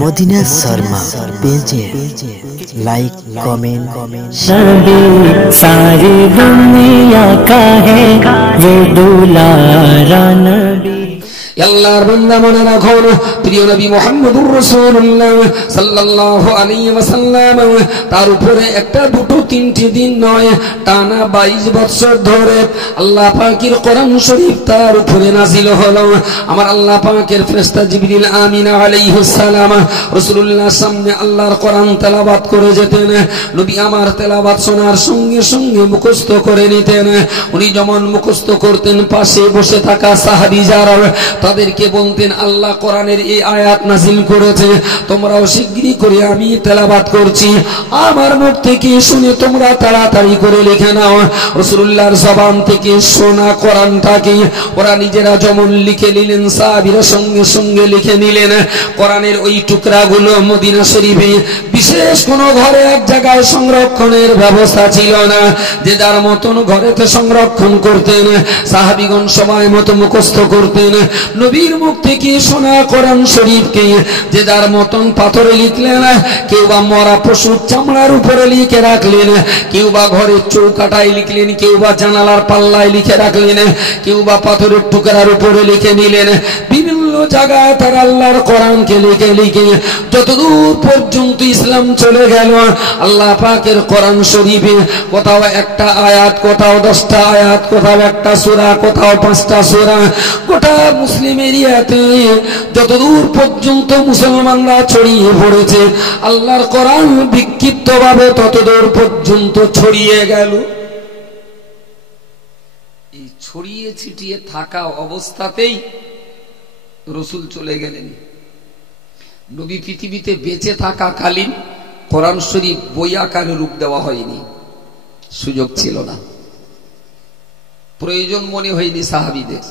Medina Sharma পেজে like comment. नबी सारी दुनिया का है वो दुलारा नबी। আল্লাহর বান্দা মনে রাখো, প্রিয় নবী মুহাম্মদুর রাসূলুল্লাহ সাল্লাল্লাহু আলাইহি ওয়াসাল্লাম তার উপরে একটা দুটো তিনটি দিন নয়, টানা 22 বছর ধরে আল্লাহ পাকের কোরআন শরীফ তার উপরে নাযিল হলো। আমার আল্লাহ পাকের ফেরেশতা জিবরিল আমিন আলাইহিস সালাম রাসূলুল্লাহর সামনে আল্লাহর কোরআন তেলাওয়াত করে যেতেন। নবী আমার তেলাওয়াত শোনার সঙ্গে সঙ্গে মুখস্থ করে নিতেন। উনি যেমন মুখস্থ করতেন, পাশে বসে থাকা সাহাবী যারা তাদেরকে বলতেন, আল্লাহ কোরআনের এই আয়াত নাযিল করেছে, তোমরাও শিগগিরই করে আমি তেলাওয়াত করছি, আমার মুখ থেকে শুনে তোমরা তাড়াতাড়ি করে লিখে নাও। রাসূলুল্লাহর জবান থেকে শোনা কোরআনটাকে ওরা নিজেরা যেমন লিখে নিলেন, সাহাবীরা সঙ্গে সঙ্গে লিখে নিলেন। কোরআনের ওই টুকরাগুলো মদিনা শরীফে বিশেষ কোনো ঘরে এক জায়গায় সংরক্ষণের ব্যবস্থা ছিল না, যে যার মতন ঘরেতে সংরক্ষণ করতেন। সাহাবীগণ সময় মতো মুখস্থ করতেন। নবীর মুখ থেকে শোনা কোরআন শরীফকে যে যার মতন পাথরে লিখলেন, কেউ বা মরা পশুর চামড়ার উপরে লিখে রাখলেন, কেউ বা ঘরের চৌকাটায় লিখলেন, কেউ বা জানালার পাল্লায় লিখে রাখলেন, কেউ বা পাথরের টুকরার উপরে লিখে নিলেন। বিভিন্ন জায়গায় তারা আল্লাহর কোরআনকে লিখে লিখে যতদূর পর্যন্ত ইসলাম চলে গেল, আল্লাহ পাকের কোরআন শরীফে কোথাও একটা আয়াত, কোথাও 10টা আয়াত, কোথাও একটা সূরা, কোথাও 5টা সূরা, গোটা মুসলিম এরিয়াতে যতদূর পর্যন্ত মুসলমানরা ছড়িয়ে পড়েছে, আল্লাহর কোরআন বিক্ষিপ্ত ভাবে ততদূর পর্যন্ত ছড়িয়ে গেল। এই ছড়িয়ে ছিটিয়ে থাকা অবস্থাতেই রাসূল চলে গেলেন। নবী পৃথিবীতে বেঁচে থাকাকালীন কোরআন শরীফ বই আকারে রূপ দেওয়া হয়নি, সুযোগ ছিল না, প্রয়োজন মনে হয়নি সাহাবীদের।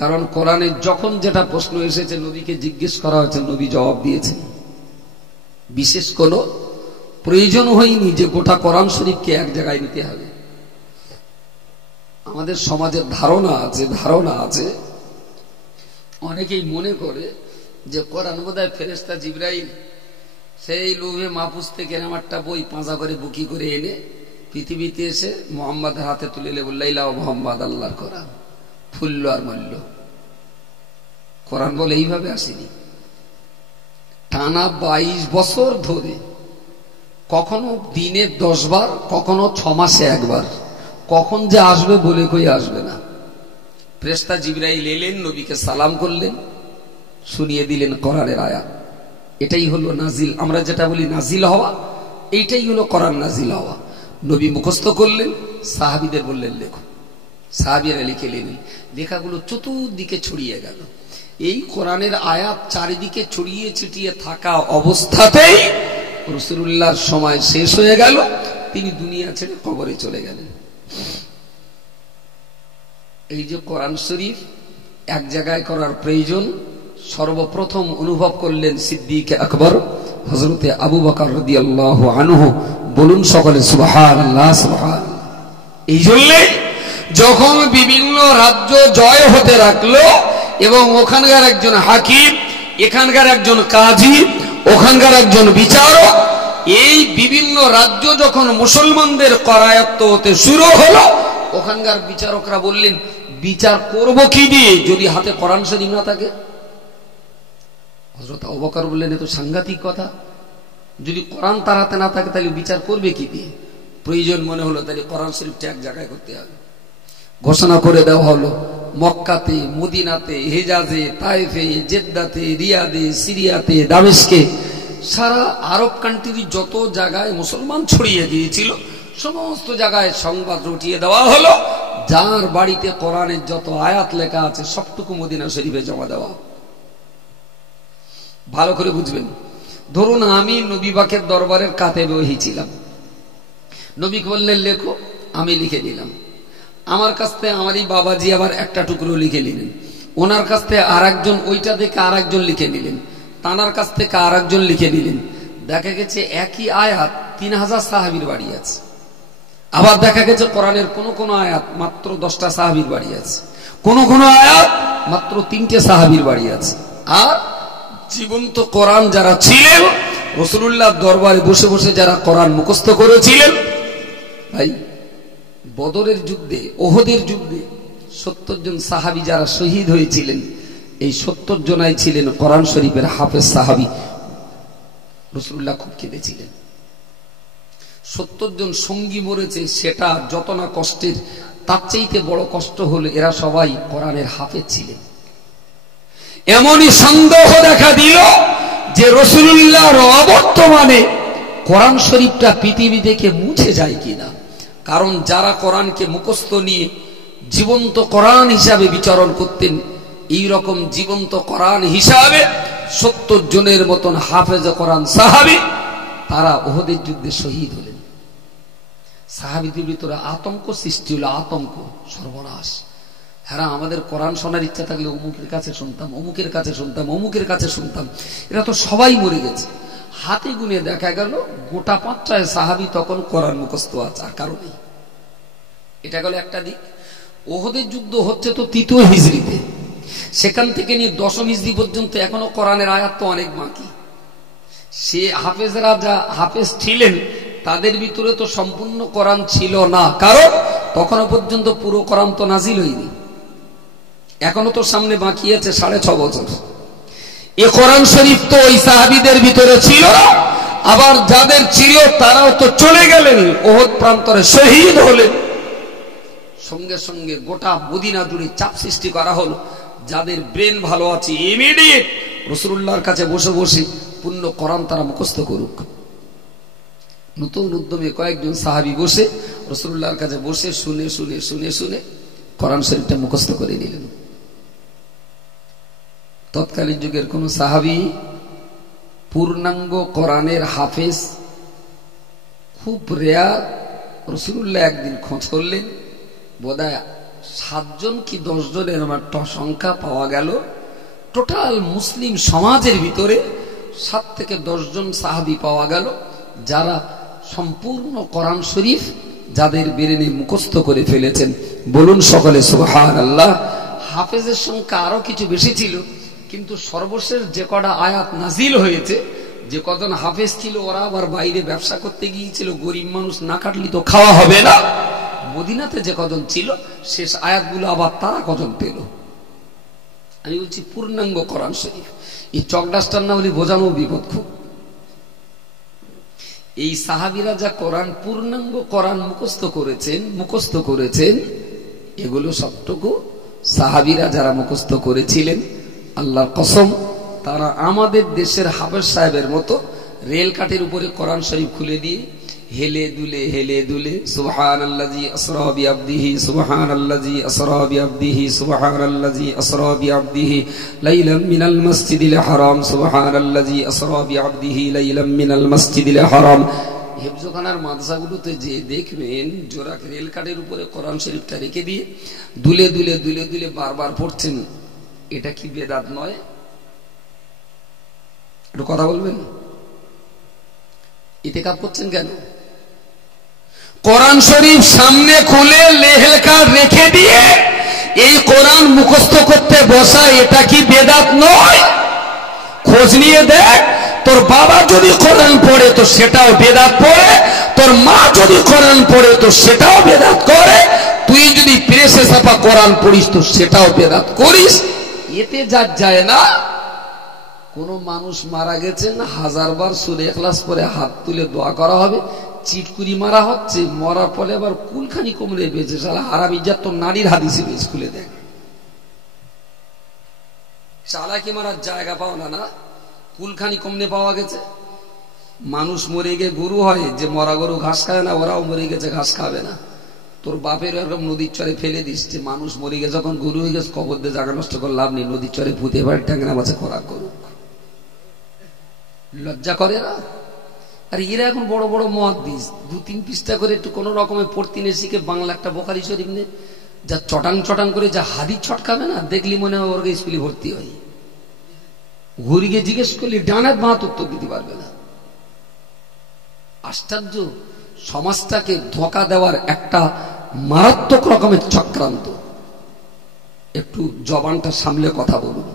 কারণ কোরআনে যখন যেটা প্রশ্ন এসেছে নবীকে জিজ্ঞেস করা হয়েছে, নবী জবাব দিয়েছেন। বিশেষ কোনো প্রয়োজন হয়নি যে গোটা কোরআন শরীফকে এক জায়গায় নিতে হবে। আমাদের সমাজের ধারণা আছে অনেকেই মনে করে যে কোরআন বোধহয় ফেরেশতা জিবরাইল সেই লোভে মাহফুজ থেকে একটা বই পাঁজা করে বুকি করে এনে পৃথিবীতে এসে মুহাম্মাদের হাতে তুলে বললাইলা ও মুহাম্মদ আল্লাহর কোরআন, ফুল্ল আর মূল্য। কোরআন বলে এইভাবে আসেনি। টানা 22 বছর ধরে, কখনো দিনে 10 বার, কখনো 6 মাসে একবার, কখন যে আসবে বলে কই আসবে না। ফেরেশতা জিবরাইল এলেন, নবীকে সালাম করলেন, শুনিয়ে দিলেন কোরআনের আয়াত। এটাই হলো নাজিল। আমরা যেটা বলি নাজিল হওয়া, এইটাই হলো কোরআন নাজিল হওয়া। নবী মুখস্থ করলেন, সাহাবীদের বললেন লেখো, সাহাবীরা লিখে নিলেন। লেখাগুলো চতুর্দিকে ছড়িয়ে গেল। এই কোরআনের আয়াত চারিদিকে ছড়িয়ে ছিটিয়ে থাকা অবস্থাতেই রাসূলুল্লাহর সময় শেষ হয়ে গেল, তিনি দুনিয়া ছেড়ে কবরে চলে গেলেন। এই যে কোরআন শরীফ এক জায়গায় করার প্রয়োজন সর্বপ্রথম অনুভব করলেন সিদ্দিক আকবর হযরতে আবু বকর রাদিয়াল্লাহু আনহু। বলুন সকলে সুবহানাল্লাহ, সুবহানাল্লাহ। এই জন্য যখন বিভিন্ন রাজ্য জয় হতে রাখলো এবং ওখানকার একজন হাকিম, এখানকার একজন কাজী, ওখানকার একজন বিচারক, এই বিভিন্ন রাজ্য যখন মুসলমানদের করায়ত্ত হতে শুরু হলো, ওখানকার বিচারকরা বললেন বিচার করব কি দিয়ে যদি হাতে কোরআন শরীফ না থাকে। হযরত আবু বকর বললেন এ তো সাংঘাতিক কথা, যদি কোরআন তার হাতে না থাকে তাহলে বিচার করবে কি দিয়ে। প্রয়োজন মনে হলো তাহলে কোরআন শরীফটা এক জায়গায় করতে হবে। ঘোষণা করে দেওয়া হলো মক্কাতে, মদিনাতে, হেজাজে, তায়েফে, জেদ্দাতে, রিয়াদে, সিরিয়াতে, দামেস্কে, সারা আরব কান্ট্রির যত জায়গায় মুসলমান ছড়িয়ে গিয়েছিল সমস্ত জায়গায় সংবাদ রটিয়ে দেওয়া হলো, যার বাড়িতে কোরআনের যত আয়াত লেখা আছে সবটুকু মদিনা শরীফে জমা দেওয়া। ভালো করে বুঝবেন। ধরুন আমি নবী পাকের দরবারের কাতেবে ওহী ছিলাম, নবীকে বললেন লেখো, আমি লিখে দিলাম। আমার কাছ থেকে আমারই বাবাজি আবার একটা টুকরো লিখে নিলেন, ওনার কাছ থেকে আর একজন ওইটা দেখে আর একজন লিখে নিলেন, তানার কাছ থেকে আর একজন লিখে নিলেন। দেখা গেছে একই আয়াত 3000 সাহাবীর বাড়ি আছে। আবার দেখা গেছে কোরআনের কোন কোন আয়াত মাত্র 10টা সাহাবীর বাড়ি আছে, কোন কোন আয়াত মাত্র 3টে সাহাবীর বাড়ি আছে। আর জীবন্ত কোরআন যারা ছিলেন, রাসূলুল্লাহ দরবারে বসে বসে যারা কোরআন মুখস্থ করেছিলেন, ভাই বদরের যুদ্ধে, ওহদের যুদ্ধে 70 জন সাহাবী যারা শহীদ হয়েছিলেন, এই 70 জনাই ছিলেন কোরআন শরীফের হাফেজ সাহাবী। রাসূলুল্লাহ খুব কেঁদেছিলেন। 70 জন সঙ্গী মরেছে, সেটা যত না কষ্টের, তার চাইতে বড় কষ্ট হলো এরা সবাই কোরআনের হাফেজ ছিলেন। এমনই সন্দেহ দেখা দিল যে রাসূলুল্লাহর অবর্তমানে কোরআন শরীফটা পৃথিবী থেকে মুছে যায় কিনা। কারণ যারা কোরআনকে মুখস্থ নিয়ে জীবন্ত কোরআন হিসাবে বিচরণ করতেন, এই রকম জীবন্ত কোরআন হিসাবে 70 জনের মতন হাফেজ কোরআন সাহাবী তারা ওহদের যুদ্ধে শহীদ হলেন। সাহাবীদের ভিতরে আতঙ্ক সৃষ্টি হলো, আতঙ্ক, সর্বনাশ। হ্যাঁ, আমাদের কোরআন শোনার ইচ্ছা থাকলে অমুকের কাছে শুনতাম, অমুকের কাছে শুনতাম, অমুকের কাছে শুনতাম, এরা তো সবাই মরে গেছে। হাতে গুনে দেখা গেল গোটা 5 সাহাবী তখন কোরআন মুখস্থ আছে, আর কারো নেই। এটা গেল একটা দিক। ওহদের যুদ্ধ হচ্ছে তো 3য় হিজরিতে, সেখান থেকে নিয়ে 10ম হিজরি পর্যন্ত এখনো কোরআনের আয়াত তো অনেক বাকি। সে হাফেজরা যা হাফেজ ছিলেন তাদের ভিতরে তো সম্পূর্ণ কোরআন ছিল না, কারণ তখনও পর্যন্ত পুরো কোরআন তো নাজিল হয়নি। এখনো তো সামনে বাকি আছে 6.5 বছর। এ কোরআন শরীফ তো ওই সাহাবীদের ভিতরে ছিল, আবার যাদের ছিল তারাও তো চলে গেলেন, ওহদ প্রান্তরে শহীদ হলেন। সঙ্গে সঙ্গে গোটা মদিনা জুড়ে চাপ সৃষ্টি করা হলো, যাদের ব্রেন ভালো আছে ইমিডিয়েট রাসূলুল্লাহর কাছে বসে বসে পূর্ণ কোরআন তারা মুখস্থ করুক। নতুন উদ্যমে কয়েকজন সাহাবী বসে রাসূলুল্লাহর কাছে বসে শুনে শুনে শুনে শুনে কোরআন শরীফটা মুখস্থ করে নিলেন। তৎকালীন যুগের কোন সাহাবী পূর্ণাঙ্গ কোরআনের হাফেজ খুব রেয়ার। রাসূলুল্লাহ একদিন খোঁজ করলেন, বোধহয় 7 জন কি 10 জনের একটা সংখ্যা পাওয়া গেল। টোটাল মুসলিম সমাজের ভিতরে 7 থেকে 10 জন সাহাবী পাওয়া গেল যারা সম্পূর্ণ কোরআন শরীফ যাদের ব্রেনে মুখস্থ করে ফেলেছেন। বলুন সকলে সুবহানাল্লাহ। হাফেজের সংখ্যা আরো কিছু বেশি ছিল, কিন্তু সর্বশেষ যে কটা আয়াত নাজিল হয়েছে, যে কজন হাফেজ ছিল ওরা আবার বাইরে ব্যবসা করতে গিয়েছিল, গরিব মানুষ না কাটলি তো খাওয়া হবে না। মদিনাতে যে কজন ছিল শেষ আয়াতগুলো আবার তারা কজন পেল। আমি বলছি পূর্ণাঙ্গ কোরআন শরীফ। এই চকডাস্টার না হলে বোঝানো বিপদ খুব। এই সাহাবীরা যা কোরআন পূর্ণাঙ্গ কোরআন মুখস্থ করেছেন এগুলো সবটুকু সাহাবীরা যারা মুখস্থ করেছিলেন, আল্লাহর কসম তারা আমাদের দেশের হাফেজ সাহেবের মতো রেল কাঠের উপরে কোরআন শরীফ খুলে দিয়ে হেলে দুলে সুবহানাল্লাযী আসরা বিআবদিহি সুবহানাল্লাযী আসরা বিআবদিহি সুবহানাল্লাযী আসরা বিআবদিহি লাইলাম মিনাল মাসজিদিল হারাম সুবহানাল্লাযী আসরা বিআবদিহি লাইলাম মিনাল মাসজিদিল হারাম। হেফজখানার মাদ্রাসাগুলোতে যে দেখবেন জোড়া রেল কাঠের উপরে কোরআন শরীফটা রেখে দিয়ে দুলে দুলে বারবার পড়ছেন। এটা কি বেদাত নয়? একটু কথা বলবেন। ইতিকাফ করছেন কেন? কোরআন শরীফ সামনে খুলে লেহেল কাঠ রেখে দিয়ে এই কোরআন মুখস্থ করতে বসা, এটা কি বেদাত নয়? খোঁজ নিয়ে দেখ, তোর বাবা যদি কোরআন পড়ে তো সেটাও বেদাত পড়ে, তোর মা যদি কোরআন পড়ে তো সেটাও বেদাত করে, তুই যদি প্রেসে ছাপা কোরআন পড়িস তো সেটাও বেদাত করিস। এতে যা যায় না। কোন মানুষ মারা গেছেন, 1000 বার সূরা ইখলাস পরে হাত তুলে দোয়া করা হবে, চিটকুরি মারা হচ্ছে, মরার পরে আবার কুলখানি কমরে বেঁচে। শালা হারামি জাত তো নারীর হাদিসে বেশ খুলে দেখ। চালাকি মারার জায়গা পাও না, কুলখানি কমনে পাওয়া গেছে। মানুষ মরে গিয়ে গরু হয়, যে মরা গরু ঘাস খায় না, ওরাও মরে গেছে ঘাস খাবে না। তোর বাপের এরকম নদীর চরে ফেলে দিস, যে মানুষ মরে গেছে যখন গরু হয়ে গেছে কবর দিয়ে জায়গা নষ্ট করে লাভ নেই, নদীর চরে পুঁতে এবার ট্যাংরা মাছে খোরাক করুক। লজ্জা করে না? আর এরা এখন বড় বড় মুহাদ্দিস 2-3 পৃষ্ঠা করে একটু কোন রকমের পড়তে নে শিখে বাংলা একটা বুখারী শরীফ নে, যা চটাং করে যা হাদিস ছটকাবে না, দেখলি মনে হয় ওর স্কুলে ভর্তি হয়। ঘুরিয়ে জিজ্ঞেস করলি ডানাত বাঁত উত্তর দিতে পারবে না। আশ্চর্য, সমাজটাকে ধোঁকা দেওয়ার একটা মারাত্মক রকমের চক্রান্ত। একটু জবানটা সামলে কথা বলুন।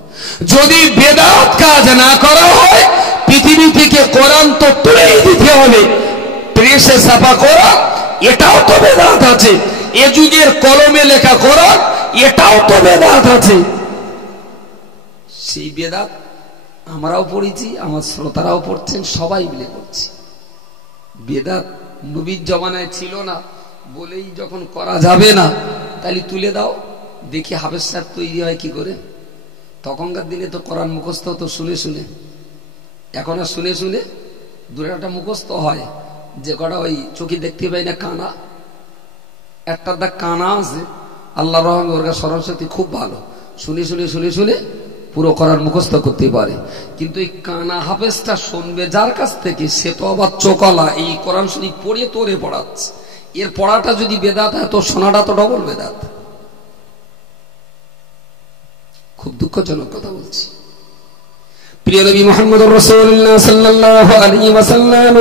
যদি বেদাত কাজ না করা হয়, পৃথিবী থেকে কোরআন তো তুলেই দিতে হবে। প্রেসে ছাপা কোরআন, এটাও তো বেদাত আছে। এ যুগের কলমে লেখা কোরআন, এটাও তো বেদাত আছে। সেই বেদাত আমরাও পড়েছি, আমার শ্রোতারাও পড়ছেন, সবাই মিলে করছি। বেদাত নবীর জমানায় ছিল না বলেই যখন করা যাবে না, তাহলে তুলে দাও দেখি হাফেজ সাহেব তৈরি হয় কি করে। তখনকার দিনে তো কোরআন মুখস্থ হতো শুনে শুনে, এখন আর শুনে শুনে দূরে একটা মুখস্থ হয়। যে কটা ওই চোখে দেখতে পাই না কানা, একটা দা কানা আছে, আল্লাহ রহমে ওর সরস্বতী খুব ভালো, শুনে শুনে শুনে শুনে পুরো কোরআন মুখস্থ করতে পারে। কিন্তু এই কানা হাফেজটা শুনবে যার কাছ থেকে, সে তো আবার চোখলা, এই কোরআন শরীফ পড়ে তোরে পড়াচ্ছে। এর পড়াটা যদি বেদাত হয়, তো শোনাটা তো ডবল বেদাত। খুব দুঃখজনক কথা বলছি। প্রিয় নবী মুহাম্মদুর রাসূলুল্লাহ সাল্লাল্লাহু আলাইহি ওয়াসাল্লাম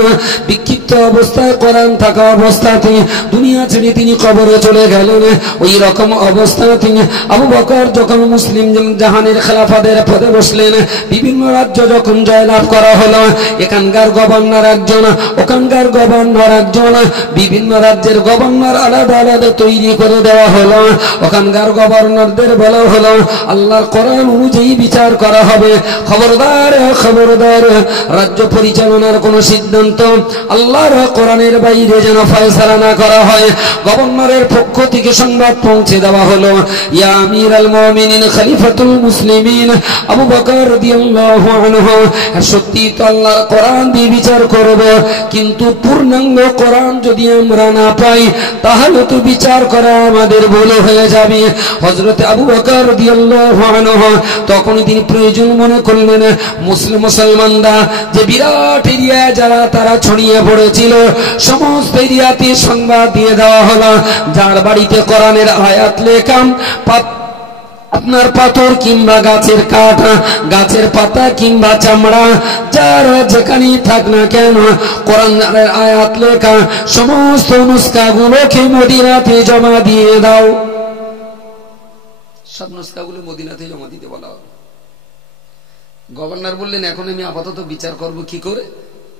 বিক্ষিপ্ত অবস্থায়, কোরআন থাকা অবস্থাতে দুনিয়া ছেড়ে তিনি কবরে চলে গেলেন। ওই রকম অবস্থাতে আবু বকর যখন মুসলিম জাহানের খেলাফতের পদে বসলেন, বিভিন্ন রাজ্য যখন জয়লাভ করা হলো, এখানকার গভর্নর একজন, ওখানকার গভর্নর একজন, বিভিন্ন রাজ্যের গভর্নর আলাদা আলাদা তৈরি করে দেওয়া হলো। ওখানকার গভর্নরদের বলা হলো আল্লাহর কোরআন অনুযায়ী বিচার করা হবে। খবরদার খবরদার, রাজ্য পরিচালনার কোন সিদ্ধান্ত আল্লাহর কোরআনের বাইরে যেন ফয়সালা না করা হয়। গভর্নরের পক্ষ থেকে সংবাদ পৌঁছে দেওয়া হলো, ইয়া আমিরুল মুমিনিন খলিফাতুল মুসলিমিন আবু বকর রাদিয়াল্লাহু আনহু, সত্যি তো আল্লাহর কোরআন দিয়ে বিচার করব, কিন্তু পূর্ণাঙ্গ কোরআন যদি আমরা না পাই, তাহলে তো বিচার করা আমাদের ভুল হয়ে যাবে। হযরত আবু বকর রাদিয়াল্লাহু আনহু তখন তিনি প্রয়োজন মনে করলেন, মুসলমানরা যে বিরাট এরিয়া যারা তারা ছড়িয়ে পড়েছিল, সমস্ত এরিয়াতে সংবাদ দিয়ে দেওয়া হলো, যার বাড়িতে কোরআনের আয়াত লেখা, আপনার পাথর কিংবা গাছের কাঠ, গাছের পাতা কিংবা চামড়া, যারা যেখানেই থাক না কেন, কোরআনের আয়াত লেখা সমস্ত নুসখাগুলোকে মদিনাতে জমা দিয়ে দাও। সব নুসখাগুলো মদিনাতে জমা দিতে বলা হলো। গভর্নর বললেন, এখন আমি আপাতত বিচার করব কি করে?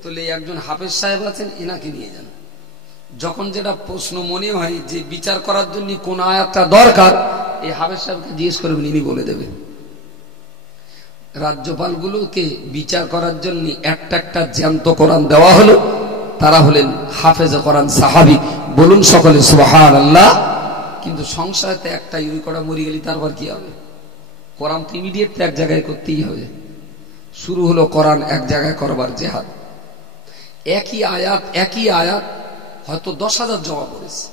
তাহলে একজন হাফেজ সাহেব আছেন, এনাকে নিয়ে যান। যখন যেটা প্রশ্ন মনে হয় যে বিচার করার জন্য কোন আয়াতটা দরকার, এই হাফেজ সাহেবকে জিজ্ঞেস করবেন, ইনি বলে দেবে। রাজ্যপালগুলোকে বিচার করার জন্য একটা একটা জ্যান্ত কোরআন দেওয়া হলো। তারা হলেন হাফেজ কোরআন সাহাবী, বলুন সকলে সুবহানাল্লাহ। কিন্তু সংশয়তে একটা ইউরি করা মরে গেলি তারপর কি হবে? কোরআন তো ইমিডিয়েট এক জায়গায় করতেই হবে। শুরু হলো কোরআন এক জায়গায় করবার জেহাদ। একই আয়াত হয়তো 10,000 জমা পড়েছে,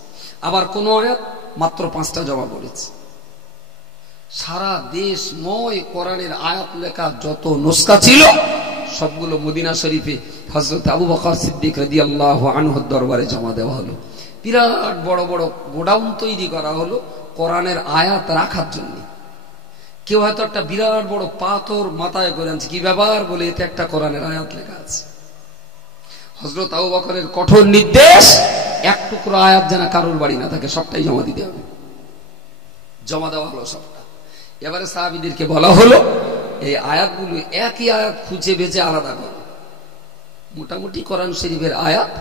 আবার কোন আয়াত মাত্র 5টা জমা পড়েছে। সারা দেশময় কোরআনের আয়াত লেখা যত নুসখা ছিল, সবগুলো মদিনা শরীফে হযরত আবু বকর সিদ্দিক রাদিয়াল্লাহু আনহুর দরবারে জমা দেওয়া হলো। বিরাট বড় বড় গোডাউন তৈরি করা হলো কোরআনের আয়াত রাখার জন্য। কেউ হয়তো একটা বিরাট বড় পাথর মাথায় করে আনছে, কি ব্যাপার বলে, এতে একটা কোরআনের আয়াত লেখা আছে। হযরত আবু বকরের কঠোর নির্দেশ, এক টুকরো আয়াত যেন কারোর বাড়ি না থাকে, সবটাই জমা দিতে হবে। জমা দেওয়া হলো সবটা। এবারে সাহাবীদেরকে বলা হলো, এই আয়াতগুলো একই আয়াত খুঁজে বেছে আলাদা করো। মোটামুটি কোরআন শরীফের আয়াত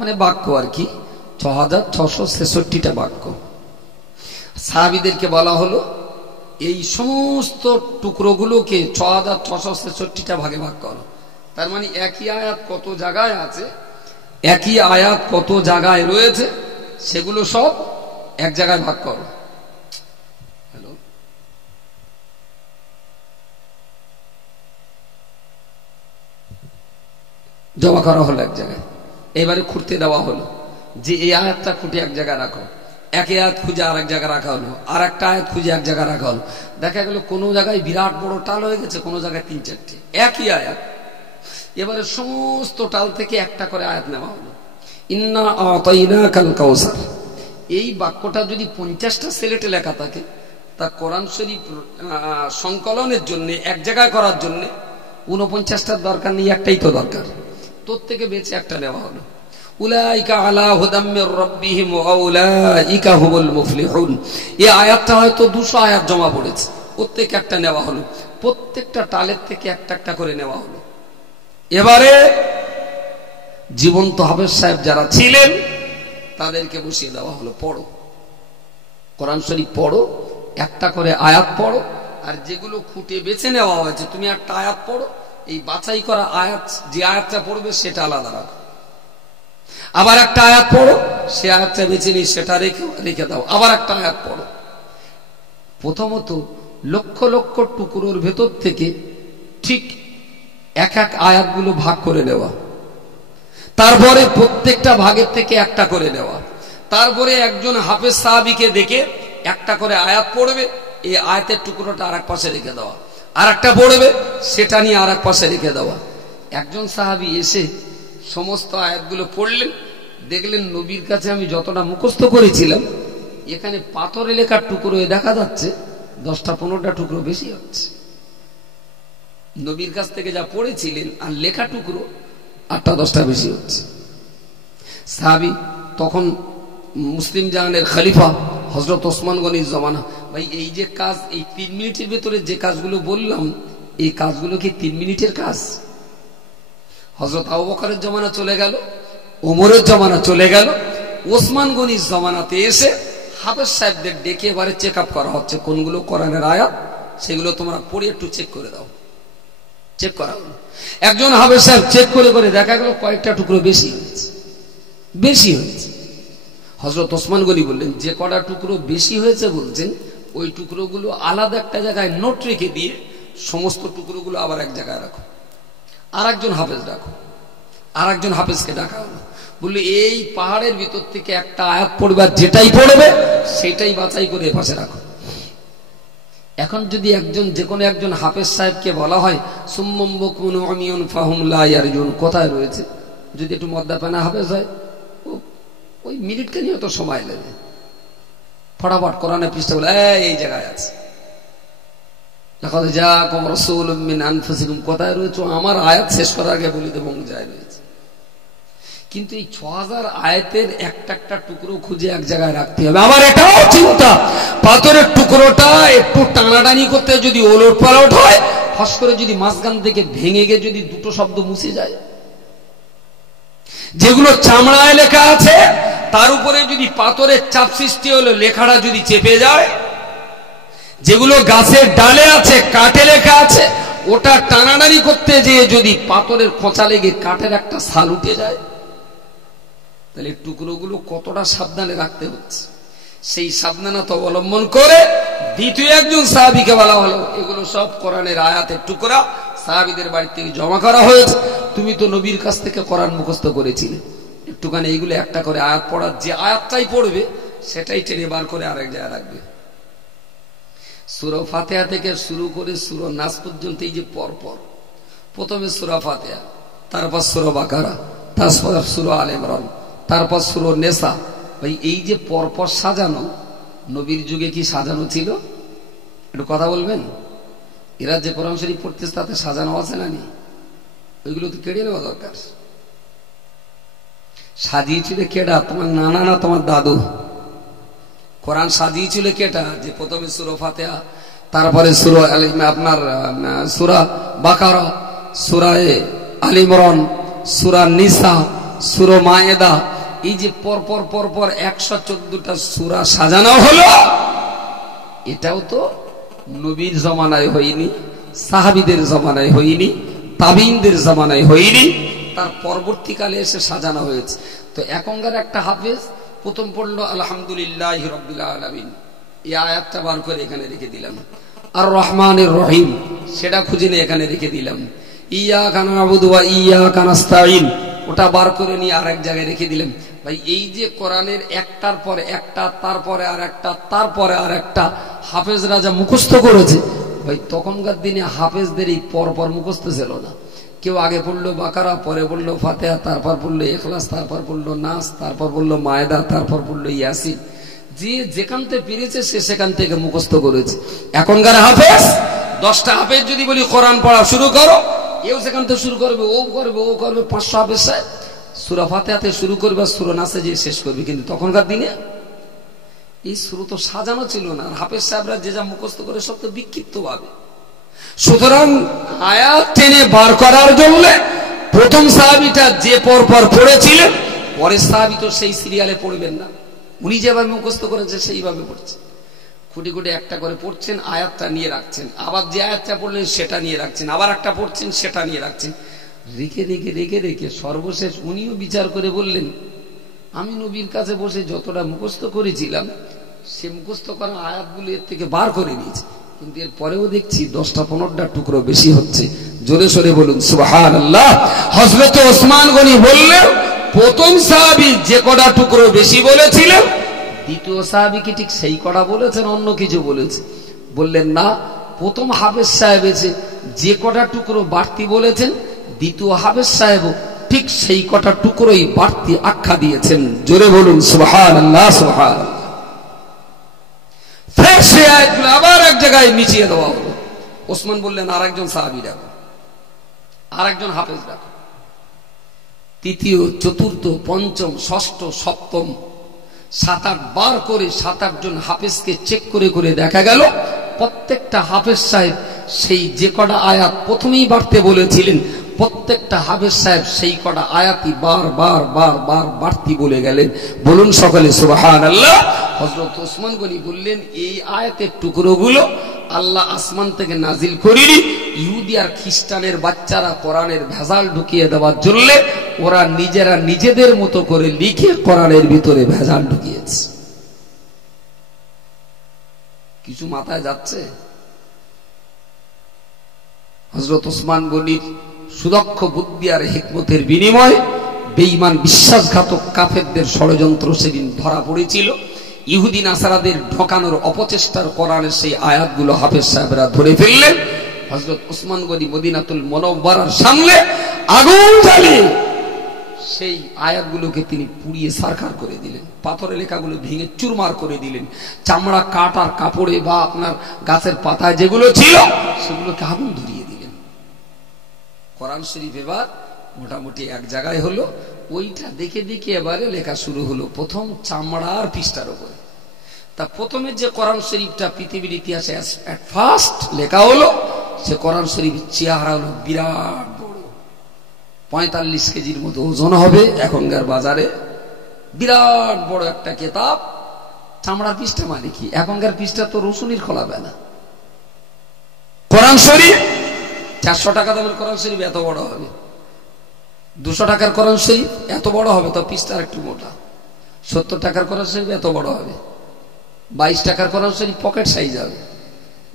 মানে বাক্য আর কি, 6,666টা বাক্য। সাহাবীদেরকে বলা হলো, এই সমস্ত টুকরোগুলোকে 6,666টা ভাগে ভাগ করো। তার মানে একই আয়াত কত জায়গায় আছে, একই আয়াত কত জায়গায় রয়েছে, সেগুলো সব এক জায়গায় ভাগ করো। হ্যালো, জমা করা হলো এক জায়গায়। এবারে খুঁড়তে দেওয়া হলো যে এই আয়াতটা খুঁটে এক জায়গায় রাখো। এক আয়াত খুঁজে আর এক জায়গায় রাখা হলো, আর একটা আয়াত খুঁজে এক জায়গায় রাখা হলো। দেখা গেল কোনো জায়গায় বিরাট বড় টাল হয়ে গেছে, কোনো জায়গায় 3-4টে একই আয়াত। এবারে সমস্ত টাল থেকে একটা করে আয়াত নেওয়া হলো, ইন্না আতাইনাকাল কাউসার। এই বাক্যটা যদি 50টা সিলেটে লেখা থাকে, তা কোরআন শরীফ সংকলনের জন্য এক জায়গায় করার জন্য 49টার দরকার নেই, একটাই তো দরকার। তোর থেকে বেঁচে একটা নেওয়া হলো। উলাইকা আলা হুদাম মির রাব্বিহিম ওয়া উলাইকা হুমুল মুফলিহুন। এই আয়াতটা হয়তো 200 আয়াত জমা পড়েছে, প্রত্যেক একটা নেওয়া হলো, প্রত্যেকটা টালের থেকে একটা একটা করে নেওয়া হলো। এবারে জীবন্ত হাফেজ সাহেব যারা ছিলেন তাদেরকে বসিয়ে দেওয়া হলো, পড়ো কোরআন শরীফ পড়ো, একটা করে আয়াত পড়ো, আর যেগুলো খুঁটে বেছে নেওয়া হয়েছে তুমি একটা আয়াত পড়ো, এই বাছাই করা আয়াত যে আয়াতটা পড়বে সেটা আলাদা রাখো, আবার একটা আয়াত পড়ো, সে আয়াতটা বেছে নিয়ে সেটা রেখে দাও, আবার একটা আয়াত পড়ো। প্রথমত লক্ষ লক্ষ টুকরোর ভেতর থেকে ঠিক এক এক আয়াতগুলো ভাগ করে নেওয়া, তারপরে প্রত্যেকটা ভাগের থেকে একটা করে নেওয়া, তারপরে একজন হাফেজ সাহাবীকে দেখে একটা করে আয়াত পড়বে, এই আয়াতের টুকরোটা আর এক পাশে রেখে দেওয়া, আর একটা পড়বে সেটা নিয়ে আর এক পাশে রেখে দেওয়া। একজন সাহাবী এসে সমস্ত আয়াতগুলো পড়লেন, দেখলেন নবীর কাছে আমি যতটা মুখস্থ করেছিলাম এখানে পাথরে লেখার টুকরো দেখা যাচ্ছে 10-15টা টুকরো বেশি হচ্ছে, নবীর কাছ থেকে যা পড়েছিলেন আর লেখা টুকরো 8-10টা বেশি হচ্ছে। সাহাবী তখন মুসলিম জাহানের খলিফা হযরত ওসমান গনির জমানা। ভাই এই যে কাজ, এই 3 মিনিটের ভেতরে যে কাজগুলো বললাম, এই কাজগুলো কি 3 মিনিটের কাজ? হযরত আবু বকরের জমানা চলে গেল, ওমরের জমানা চলে গেল, ওসমান গনির জমানাতে এসে হাফেজ সাহেবদের ডেকে এবারে চেক আপ করা হচ্ছে, কোনগুলো কোরআনের আয়াত সেগুলো তোমরা পড়ে একটু চেক করে দাও। চেক করা হলো, একজন হাফেজ সাহেব চেক করে করে দেখা গেল কয়েকটা টুকরো বেশি হয়েছে, বেশি হয়েছে। হযরত ওসমান গনি বললেন, যে কটা টুকরো বেশি হয়েছে বলছেন ওই টুকরোগুলো আলাদা একটা জায়গায় নোট রেখে দিয়ে সমস্ত টুকরোগুলো আবার এক জায়গায় রাখো, আর একজন হাফেজ রাখো। আর একজন হাফেজকে ডাকা হলো, বললো এই পাহাড়ের ভিতর থেকে একটা আয়াত পড়বে, আর যেটাই পড়বে সেটাই বাছাই করে পাশে রাখো। এখন যদি একজন যে কোনো একজন হাফেজ সাহেবকে বলা হয় সুম্মুম বুকুন উমিয়ুন ফাহুম লা ইয়ারজুন, কোথায় রয়েছে, যদি একটু মদ্দাপানা হাফেজ হয় ওই মিনিটকে নিয়ে তো সময় লাগে, ফটাফট কোরআনের পৃষ্ঠা বলে এই জায়গায় আছে, লাকাদ জাআকুম রাসূলুম মিন আনফুসিকুম, কোথায় রয়েছে আমার আয়াত শেষ করার আগে বলে দেব যায় রয়েছে। কিন্তু এই 6000 আয়াতের একটা একটা টুকরো খুঁজে এক জায়গায় রাখতে হবে। আবার এটাও চিন্তা, পাথরের টুকরোটা একটু টানাটানি করতে যদি ওলট পালট হয়, ফস করে যদি মাঝখান থেকে ভেঙে গিয়ে যদি দুটো শব্দ মুছে যায়, যেগুলো চামড়ায় লেখা আছে তার উপরে যদি পাথরের চাপ সৃষ্টি হলো লেখাটা যদি চেপে যায়, যেগুলো গাছের ডালে আছে কাঠে লেখা আছে ওটা টানাটানি করতে যেয়ে যদি পাথরের খোঁচা লেগে কাঠের একটা ছাল উঠে যায়, তাহলে টুকরোগুলো কতটা সাবধানে রাখতে হচ্ছে। সেই সাবধানতা অবলম্বন করে দ্বিতীয় একজন সাহাবীকে বলা হলো, এগুলো সব কোরআনের আয়াতের টুকরা, সাহাবীদের বাড়ি থেকে জমা করা হয়েছে, তুমি তো নবীর কাছ থেকে কোরআন মুখস্থ করেছিলে, একটুখানি এইগুলো একটা করে আয়াত পড়ার, যে আয়াতটাই পড়বে সেটাই টেনে বার করে আরেক জায়গায় রাখবে। সূরা ফাতিহা থেকে শুরু করে সূরা নাস পর্যন্ত এই যে পরপর, প্রথমে সূরা ফাতিহা, তারপর সূরা বাকারা, তারপর সূরা আলে ইমরান, তারপর সূরা নিসা। ভাই এই যে পরপর সাজানো, নবীর যুগে কি সাজানো ছিল? একটু কথা বলবেন। এরা যে কোরআন শরীফ পড়তেছে তাতে সাজানো আছে না নি? ওইগুলো তো কেড়ে নেওয়া দরকার। সাজিয়েছিল কেডা? তোমার নানা না তোমার দাদু? কোরআন সাজিয়েছিল কেটা? যে প্রথমে সূরা ফাতিহা, তারপরে সূরা আপনার সূরা বাকারা, সূরা আলে ইমরান, সূরা নিসা, সূরা মায়েদা, এই যে পরপর পরপর 114টা সূরা সাজানো হলো, এটাও তো নবীর জমানায় হয়নি, সাহাবীদের জমানায় হয়নি, তাবিঈনদের জমানায় হয়নি, তার পরবর্তীকালে এসে সাজানো হয়েছে। তো এখনকার একটা হাফেজ প্রথম পড়লো আলহামদুলিল্লাহি রাব্বিল আলামিন, এই আয়াতটা বার করে এখানে রেখে দিলাম, আর রহমানির রহিম সেটা খুঁজে নিয়ে এখানে রেখে দিলাম, ইয়াকা না'বুদু ওয়া ইয়াকা নাস্তাঈন ওটা বার করে নিয়ে আরেক জায়গায় রেখে দিলাম। ভাই এই যে কোরআনের একটার পরে একটা, তারপরে আর একটা, তারপরে আর একটা হাফেজ রাজা মুখস্থ করেছে। ভাই তখনকার দিনে হাফেজদের এই পরপর মুখস্থ ছিল না, কেউ আগে পড়লো বাকারা, পরে পড়লো ফাতিহা, তারপর পড়লো ইখলাস, তারপর পড়লো নাস, তারপর পড়লো মায়েদা, তারপর পড়লো ইয়াসিন। যে যেখান থেকে পেরেছে সে সেখান থেকে মুখস্থ করেছে। এখনকার হাফেজ 10টা হাফেজ যদি বলি কোরআন পড়া শুরু করো, এও সেখান থেকে শুরু করবে, ও করবে, ও করবে, 500 হাফেজ সাহেব সূরা ফাতিহাতে শুরু করবে আর সূরা নাসে যে শেষ করবে। কিন্তু তখনকার দিনে এই সূরা তো সাজানো ছিল না, আর হাফেজ সাহেবরা যে যা মুখস্থ করে সব তো বিক্ষিপ্ত ভাবে। সুতরাং আয়াত টেনে বার করার জন্য প্রথম সাহাবীটা যে পরপর পড়েছিলেন, পরের সাহাবী তো সেই সিরিয়ালে পড়বেন না, উনি যেভাবে মুখস্থ করেছে সেইভাবে পড়ছেন। খুঁটি খুঁটি একটা করে পড়ছেন, আয়াতটা নিয়ে রাখছেন, আবার যে আয়াতটা পড়লেন সেটা নিয়ে রাখছেন, আবার একটা পড়ছেন সেটা নিয়ে রাখছেন, রেখে রেখে রেখে রেখে সর্বশেষ উনিও বিচার করে বললেন, আমি নবীর কাছে বসে যতটা মুখস্থ করেছিলাম সে মুখস্থ করা আয়াতগুলো এর থেকে বার করে নিয়েছে, কিন্তু এর পরেও দেখছি 10টা-15টা টুকরো বেশি হচ্ছে। জোরে সোরে বলুন সুবহানাল্লাহ। হযরত ওসমান গনি বললেন, প্রথম সাহাবী যে কটা টুকরো বেশি বলেছিলেন, দ্বিতীয় সাহাবী কি ঠিক সেই কটা বলেছেন, অন্য কিছু বলেছে? বললেন না, প্রথম হাফেজ সাহেব এসে যে কটা টুকরো বাড়তি বলেছেন, দ্বিতীয় হাফেজ সাহেব ঠিক সেই কটা টুকরোই বাড়তি আখ্যা দিয়েছেন। জোরে বলুন সুবহানাল্লাহ সুবহানাল্লাহ। ফের সে আয়াতগুলো আবার এক জায়গায় মিছিয়ে দেওয়া হলো। ওসমান বললেন, আরেকজন সাহাবী ডাকো, আরেকজন হাফেজ ডাকো। তৃতীয়, চতুর্থ, পঞ্চম, ষষ্ঠ, সপ্তম 7-8 বার করে 7-8 জন হাফেজকে চেক করে করে দেখা গেল প্রত্যেকটা হাফেজ সাহেব সেই যে কটা আয়াত প্রথমেই বাড়তে বলেছিলেন, প্রত্যেকটা হাফেজ সাহেব সেই কটা আয়াতই বার বার বার বার বাড়তি বলে গেলেন। বলুন সকলে সুবহানাল্লাহ। হযরত ওসমান গনি বললেন, এই আয়াতের টুকরোগুলো আল্লাহ আসমান থেকে নাজিল করেনি ইহুদি আর খ্রিস্টানের বাচ্চারা কোরআনের ভেজাল ঢুকিয়ে দেওয়ার জন্য, ওরা নিজেরা নিজেদের মতো করে লিখে কোরআনের ভিতরে ভেজাল ঢুকিয়েছে। কিছু মাথায় যাচ্ছে? হযরত ওসমান গনির সুদক্ষ বুদ্ধি আর হিকমতের বিনিময়ে বেঈমান বিশ্বাসঘাতক কাফেরদের ষড়যন্ত্র সেদিন ধরা পড়েছিল। ইহুদি নাসারাদের ঢোকানোর অপচেষ্টার কোরআনের সেই আয়াতগুলো হাফেজ সাহেবরা ধরে ফেললেন। হযরত ওসমান গনি মদিনাতুল মুনাওয়ারার সামনে আগুন জ্বালিয়ে সেই আয়াতগুলোকে তিনি পুড়িয়ে সারখার করে দিলেন, পাথরের লেখাগুলো ভেঙে চুরমার করে দিলেন, চামড়া কাঠ আর কাপড়ে বা আপনার গাছের পাতায় যেগুলো ছিল সেগুলোকে আগুন ধরিয়ে দিলেন। কোরআন শরীফ এবার মোটামুটি এক জায়গায় হলো, ওইটা দেখে দেখে এবারে লেখা শুরু হলো প্রথম চামড়ার পৃষ্ঠার উপরে। তা প্রথমে যে কোরআন শরীফটা পৃথিবীর ইতিহাসে এট ফার্স্ট লেখা হলো, সে কোরআন শরীফের চেহারা হলো বিরাট বড়, 45 কেজির মতো ওজন হবে এখনকার বাজারে। বিরাট বড় একটা কিতাব, চামড়ার পৃষ্ঠা মানে কি? এখনকার পৃষ্ঠা তো রসুনির খোলাবে না। কোরআন শরীফ 400 টাকা দামের কোরআন শরীফ এত বড় হবে, 200 টাকার কোরআন শরীফ এত বড় হবে, তো পৃষ্ঠা একটু মোটা। 70 টাকার কোরআন শরীফ এত বড় হবে, 22 টাকার কোরআন শরীফ পকেট সাইজ হবে,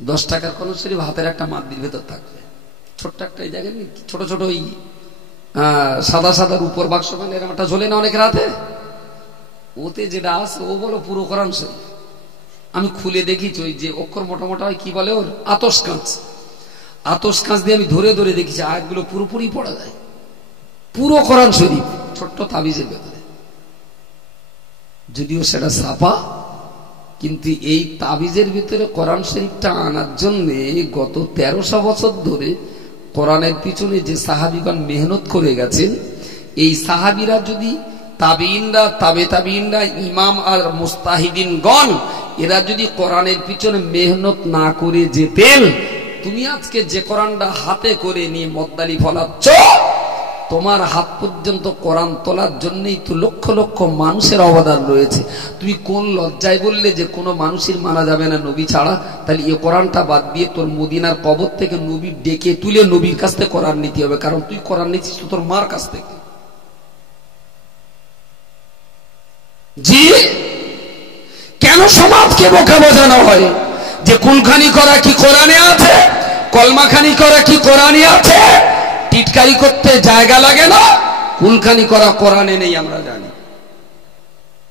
10 টাকার কোরআন শরীফ হাতের একটা মাদ্দির ভেতর থাকবে, ছোট্ট একটা। এই দেখেন ছোট ছোট ওই সাদা সাদার উপর বাক্স মানে এরকম একটা ঝোলে না অনেক রাতে, ওতে যেটা আছে ও বলো পুরো কোরআন শরীফ। আমি খুলে দেখিছি, ওই যে অক্ষর মোটা মোটা হয় কি বলে ওর, আতস কাঁচ, আতস কাঁচ দিয়ে আমি ধরে ধরে দেখেছি আয়াতগুলো পুরোপুরি পড়া যায়। পুরো কোরআন শরীফ ছোট্ট তাবিজের ভেতরে, যদিও সেটা ছাপা, কিন্তু এই তাবিজের ভিতরে কোরআন শরীফটা আনার জন্য গত 1300 বছর ধরে কোরআনের পিছনে যে সাহাবীগণ মেহনত করে গেছেন, এই সাহাবীরা যদি তাবিইনরা, তাবে তাবিইনরা, ইমাম আর মুস্তাহিদিনগণ এরা যদি কোরআনের পিছনে মেহনত না করে যেতেন, তুমি আজকে যে কোরআনটা হাতে করে নিয়ে মদ্দালি ফলাচ্ছ, তোমার হাত পর্যন্ত কোরআন তোলার জন্যই তো লক্ষ লক্ষ মানুষের অবদান রয়েছে। তুমি কোন লজ্জায় বললে যে কোনো মানুষের মানা যাবে না নবী ছাড়া? তাহলে এই কোরআনটা বাদ দিয়ে তোর মদিনার কবর থেকে নবী ডেকে তুলে নবীর কাছ থেকে কোরআন নিতে হবে, কারণ তুই কোরআন নিচ্ছিস তো তোর মার কাছ থেকে। জি, কেন সমাজকে বোকা বোঝানো হয় যে কুলখানি করা কি কোরআনে আছে, কলমাখানি করা কি কোরআনে আছে? টিটকারি করতে জায়গা লাগে না? কুলখানি করা কোরআনে নেই, আমরা জানি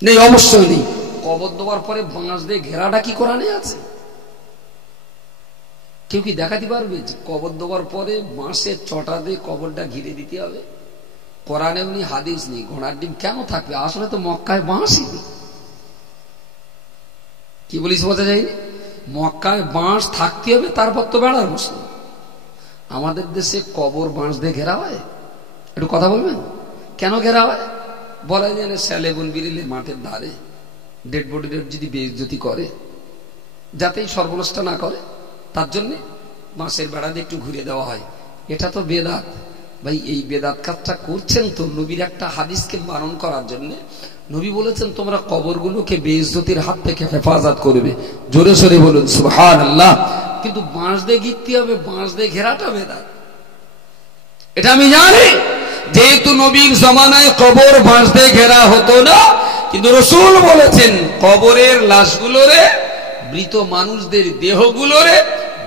নেই, অবশ্যই নেই। কবর দেওয়ার পরে বাঁশ দিয়ে ঘেরাটা কি কোরআনে আছে? কেউ কি দেখাতে পারবে যে কবর দেওয়ার পরে বাঁশের চটা দিয়ে কবরটা ঘিরে দিতে হবে? কোরআনে উনি হাদিস নেই। ঘোড়ার ডিম কেন থাকবে? আসলে তো মক্কায় বাঁশই নেই। কি বলিস বোঝা যায়নি? মক্কায় বাঁশ থাকতে হবে, তারপর তো বেড়ার বসে। আমাদের দেশে কবর বাঁশ দিয়ে ঘেরা হয়? একটু কথা বলবেন? কেন ঘেরা হয়? বলা যায় না স্যালেবন বিরিলে মাঠের ধারে ডেড বডির যদি বেইজ্জতি করে, যাতে এই সর্বনাশটা না করে, তার জন্যে বাঁশের বেড়া দিয়ে একটু ঘুরে দেওয়া হয়। এটা তো বেদাত। ভাই এই বেদাত কাজটা করছেন তো নবীর একটা হাদিসকে বারণ করার জন্য। নবী বলেছেন তোমরা কবরগুলোকে বেইজ্জতির হাত থেকে হেফাজত করবে। জোরে সোরে বলুন সুবহানাল্লাহ। কিন্তু বাঁশ দিয়ে ঘিরতে হবে, বাঁশ দিয়ে ঘেরাটা বেদাত। এটা আমি জানি, যেহেতু নবীর জমানায় কবর বাঁশ দিয়ে ঘেরা হতো না, কিন্তু রাসূল বলেছেন কবরের লাশগুলোরে, মৃত মানুষদের দেহগুলোরে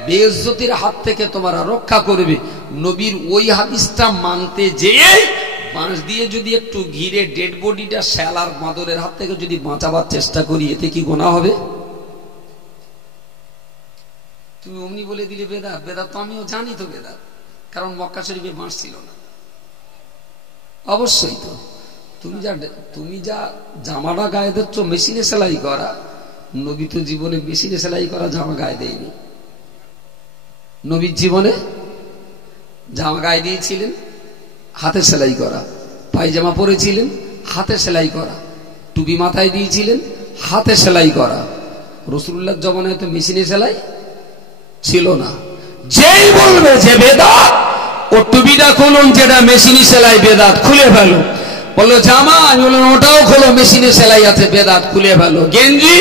বেইজ্জতির হাত থেকে তোমরা রক্ষা করবে। নবীর ওই হাদিসটা মানতে যেয়ে বাঁশ দিয়ে যদি একটু ঘিরে ডেড বডিটা শ্যালার মাদরের হাত থেকে যদি বাঁচাবার চেষ্টা করি, এতে কি গুনাহ হবে? তুমি অমনি বলে দিলে বেদাত। বেদাত তো আমিও জানি তো বেদাত, কারণ মক্কা শরীফে বাঁশ ছিল না। অবশ্যই তো তুমি যা জামাটা গায়ে দিচ্ছ মেশিনে সেলাই করা, নবী তো জীবনে মেশিনে সেলাই করা জামা গায়ে দেয়নি। নবীর জীবনে জামা গায়ে দিয়েছিলেন হাতে সেলাই করা, পায়জামা পরেছিলেন হাতে সেলাই করা, টুপি মাথায় দিয়েছিলেন হাতে সেলাই করা। রাসূলুল্লাহর জমানায় তো মেশিনে সেলাই ছিল না। যেই বলবে যে বেদাত, ও টুপিটা খুলুন যেটা মেশিনে সেলাই, বেদাত, খুলে ফেলো। বললো জামা, আমি বললাম ওটাও খোলো, মেশিনে সেলাই আছে, বেদাত, খুলে ফেলো। গেঞ্জি,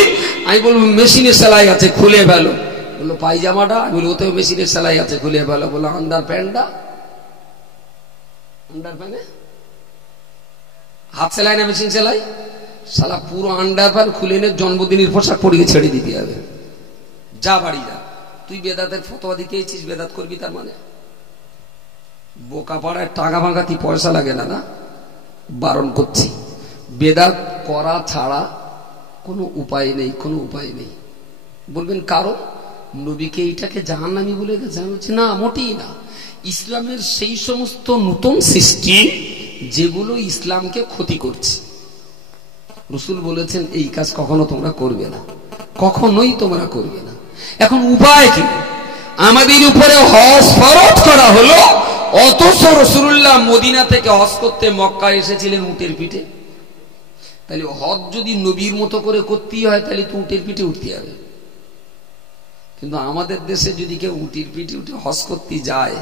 আমি বলবো মেশিনে সেলাই আছে, খুলে ফেলো। বললো পায়জামাটা, আমি বলবো ওতেও মেশিনে সেলাই আছে, খুলে ফেলো। বললো আন্ডার প্যান্টটা, আন্ডার প্যান্টে হাত সেলাই না মেশিন সেলাই? শালা পুরো আন্ডার প্যান্ট খুলে নে, জন্মদিনের পোশাক পরিয়ে ছেড়ে দিতে হবে। যা বাড়ি যা। তুই বেদাতের ফতোয়া দিতে এসেছিস, বেদাত করবি তার মানে? বোকা পাড়ায় টাকা ভাঙাতি পয়সা লাগে না, না? বারণ করছি, বেদাত করা ছাড়া কোনো উপায় নেই, কোনো উপায় নেই। বলবেন কারণ নবীকে এইটাকে জাহান্নামী বলে জানাচ্ছে না, মোটেই না। ইসলামের সেই সমস্ত নতুন সৃষ্টি যেগুলো ইসলামকে ক্ষতি করছে, রাসূল বলেছেন এই কাজ কখনো তোমরা করবে না, কখনোই তোমরা করবে না। এখন উপায় কি? আমাদের উপরে হজ ফরজ করা হলো, অথচ রাসূলুল্লাহ মদিনা থেকে হজ করতে মক্কা এসেছিলেন উটের পিঠে। তাহলে হজ যদি নবীর মতো করে করতেই হয়, তাহলে তো উটের পিঠে উঠতে হবে। কিন্তু আমাদের দেশে যদি কেউ উটের পিঠে উঠে হজ করতে যায়,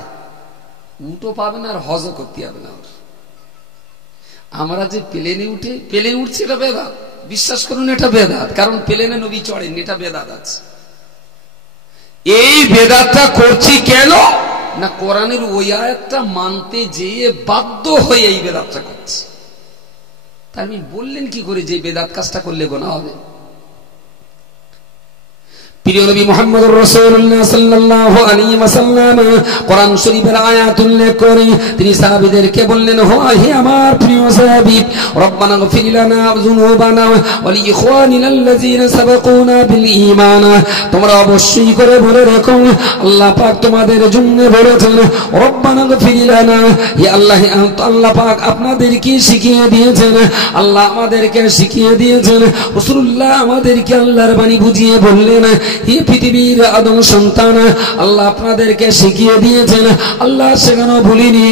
উটও পাবে না আর হজও করতে হবে না। আমরা যে প্লেনে উঠে প্লেন উঠছে, এটা বেদাত। বিশ্বাস করুন এটা বেদাত, কারণ প্লেনে নবী চড়েন, এটা বেদাত আছে। এই বেদাতটা করছি কেন না, কোরআনের ওই আয়াতটা মানতে যেয়ে বাধ্য হয়ে এই বেদাতটা করছি। তাই আমি বললেন কি করে যে বেদাত কাজটা করলে গুনাহ হবে? প্রিয় নবী মুহাম্মদুর রাসূলুল্লাহ সাল্লাল্লাহু আলাইহি ওয়াসাল্লাম কোরআন শরীফের আয়াত উল্লেখ করে তিনি সাহাবীদেরকে বললেন, হে আমার প্রিয় সাহাবী, রব্বানা গফির লানা যুনুবানা ওয়া লিইখওয়ানিনা আল্লাযীনা সাবাকুনা বিল ঈমান। তোমরা অবশ্যই করে বলে রাখো, আল্লাহ পাক তোমাদের জন্য বলেছেন রব্বানা গফির লানা, হে আল্লাহ, আল্লাহ পাক আপনাদেরকে শিখিয়ে দিয়েছেন, আল্লাহ আমাদেরকে শিখিয়ে দিয়েছেন। রাসূলুল্লাহ আমাদেরকে আল্লাহর বাণী বুঝিয়ে বললেন, হে পৃথিবীর আদম সন্তান, আল্লাহ আপনাদেরকে শিখিয়ে দিয়েছেন। আল্লাহ সেখানেও ভুলিনি,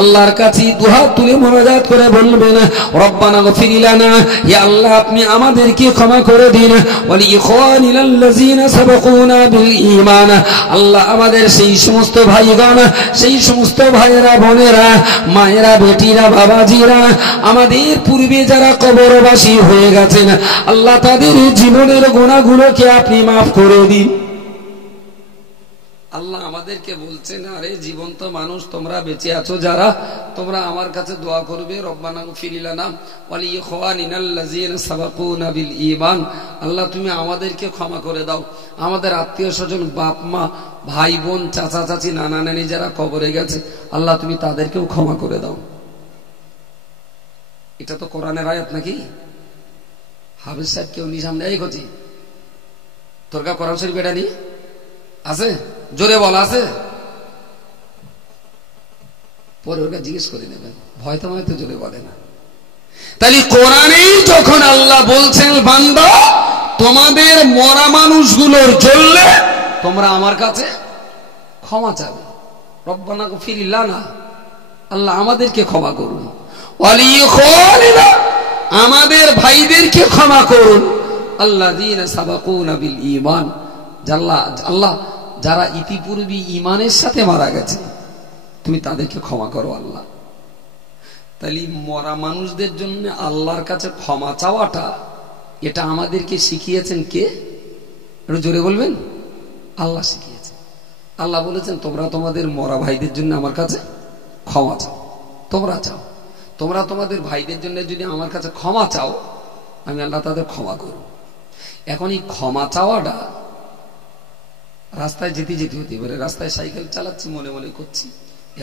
আল্লাহর কাছে দুহাত তুলে মোনাজাত করে বলবেন, রব্বানা গফির লানা, হে আল্লাহ আপনি আমাদেরকে ক্ষমা করে দিন, ওয়া লিইখওয়ানিনাল্লাযীনা সাবাকুনা বিল ঈমান। আল্লাহ আমাদের সেই সমস্ত ভাইগণ, সেই সমস্ত ভাইয়েরা, বোনেরা, মায়েরা, বেটিরা, বাবাজিরা, আমাদের পূর্বে যারা কবরবাসী হয়ে গেছেন, আল্লাহ তাদের জীবনের গুনাহগুলোকে আপনি মাফ করে দিন। আল্লাহ আমাদেরকে বলছেন, আরে জীবন্ত মানুষ তোমরা বেঁচে আছো যারা, তোমরা আমার কাছে দোয়া করবে, রব্বানা গফির লানা ওয়া লিইখওয়ানিনাল্লাযীনা সাবাকুনা বিল ঈমান। আল্লাহ তুমি আমাদেরকে ক্ষমা করে দাও, আমাদের আত্মীয় স্বজন, বাপ মা, ভাই বোন, চাচা চাচি, নানা নানি যারা কবরে গেছে, আল্লাহ তুমি তাদেরকেও ক্ষমা করে দাও। এটা তো কোরআনের আয়াত নাকি? হাফেজ সাহেব কেউ নি সামনে এই করছি, তোর কা কোরআন শরীফ এটা নি আছে? জোরে বল আছে? পরে ওটা জিজ্ঞেস করে নেবেন, ভয় তো মনে তো জোরে বলে না। তাহলে কোরআনেই যখন আল্লাহ বলছেন, বান্দা তোমাদের মরা মানুষগুলোর জন্য তোমরা আমার কাছে ক্ষমা চাবে, রব্বানা গফির লানা, আল্লাহ আমাদেরকে ক্ষমা করুন, ওয়ালিইখওয়ানিনা, আমাদের ভাইদেরকে ক্ষমা করুন, আল্লাযীনা সাবাকুনা বিল ঈমান, আল্লাহ যারা ইতিপূর্বে ঈমানের সাথে মারা গেছে তুমি তাদেরকে ক্ষমা করো আল্লাহ। তাহলে মরা মানুষদের জন্য আল্লাহর কাছে ক্ষমা চাওয়াটা, এটা আমাদেরকে শিখিয়েছেন কে? একটু জোরে বলবেন। আল্লাহ শিখিয়েছেন। আল্লাহ বলেছেন তোমরা তোমাদের মরা ভাইদের জন্য আমার কাছে ক্ষমা চাও। তোমরা চাও, তোমরা তোমাদের ভাইদের জন্য যদি আমার কাছে ক্ষমা চাও, আমি আল্লাহ তাদের ক্ষমা করব। এখন এই ক্ষমা চাওয়াটা রাস্তায় যেতে যেতে হতে পারে। রাস্তায় সাইকেল চালাচ্ছি, মনে মনে করছি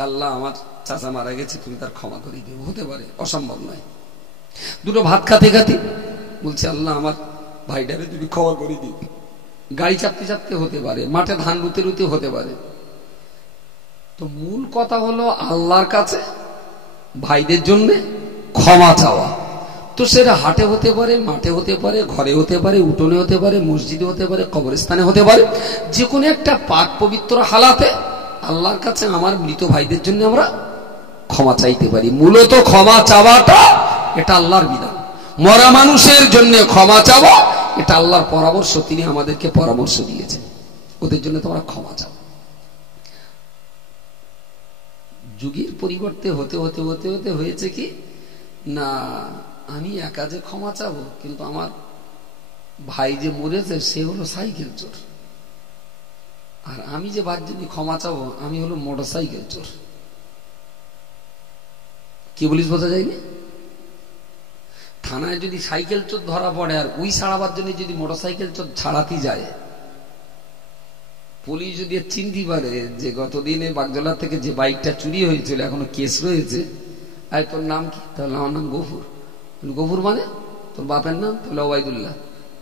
আল্লাহ আমার চাচা মারা গেছে, তুমি তার ক্ষমা করে দিও, হতে পারে, অসম্ভব নয়। দুটো ভাত খাতে খাতে বলছে আল্লাহ আমার ভাইটারে তুমি ক্ষমা করে দিও। গাড়ি চাপতে চাপতে হতে পারে, মাঠে ধান রুতে রুতে হতে পারে। তো মূল কথা হলো আল্লাহর কাছে ভাইদের জন্য ক্ষমা চাওয়া। তো সেটা হাটে হতে পারে, মাঠে হতে পারে, ঘরে হতে পারে, উঠোনে হতে পারে, মসজিদে হতে পারে, কবরস্থানে হতে পারে। যে কোনো একটা পাক পবিত্র হালাতে আল্লাহর কাছে আমার মৃত ভাইদের জন্য আমরা ক্ষমা চাইতে পারি। মূলত ক্ষমা চাওয়াটা এটা আল্লাহর বিধান। মরা মানুষের জন্য ক্ষমা চাওয়া এটা আল্লাহর পরামর্শ, তিনি আমাদেরকে পরামর্শ দিয়েছেন, ওদের জন্য তোমরা ক্ষমা চাও। যুগের পরিবর্তে হতে হতে হতে হতে হয়েছে কি না, আমি একা যে ক্ষমা চাবো, কিন্তু আমার ভাই যে মরেছে সে হলো সাইকেল চোর, আর আমি যে ভাইয়ের জন্য ক্ষমা চাবো আমি হলো মোটর সাইকেল চোর। কি বলিস বোঝা যায়নি? থানায় যদি সাইকেল চোর ধরা পড়ে আর ওই ছাড়াবার জন্য যদি মোটর সাইকেল চোর ছাড়াতে যায়, পুলিশ যদি চিনতে পারে যে গতদিনে বাগজোলা থেকে যে বাইকটা চুরি হয়েছিল এখনো কেস রয়েছে, আর তোর নাম কি? তাহলে আমার নাম গফুর। গফুর মানে তোর বাপের নাম? তাহলে ওবায়দুল্লাহ।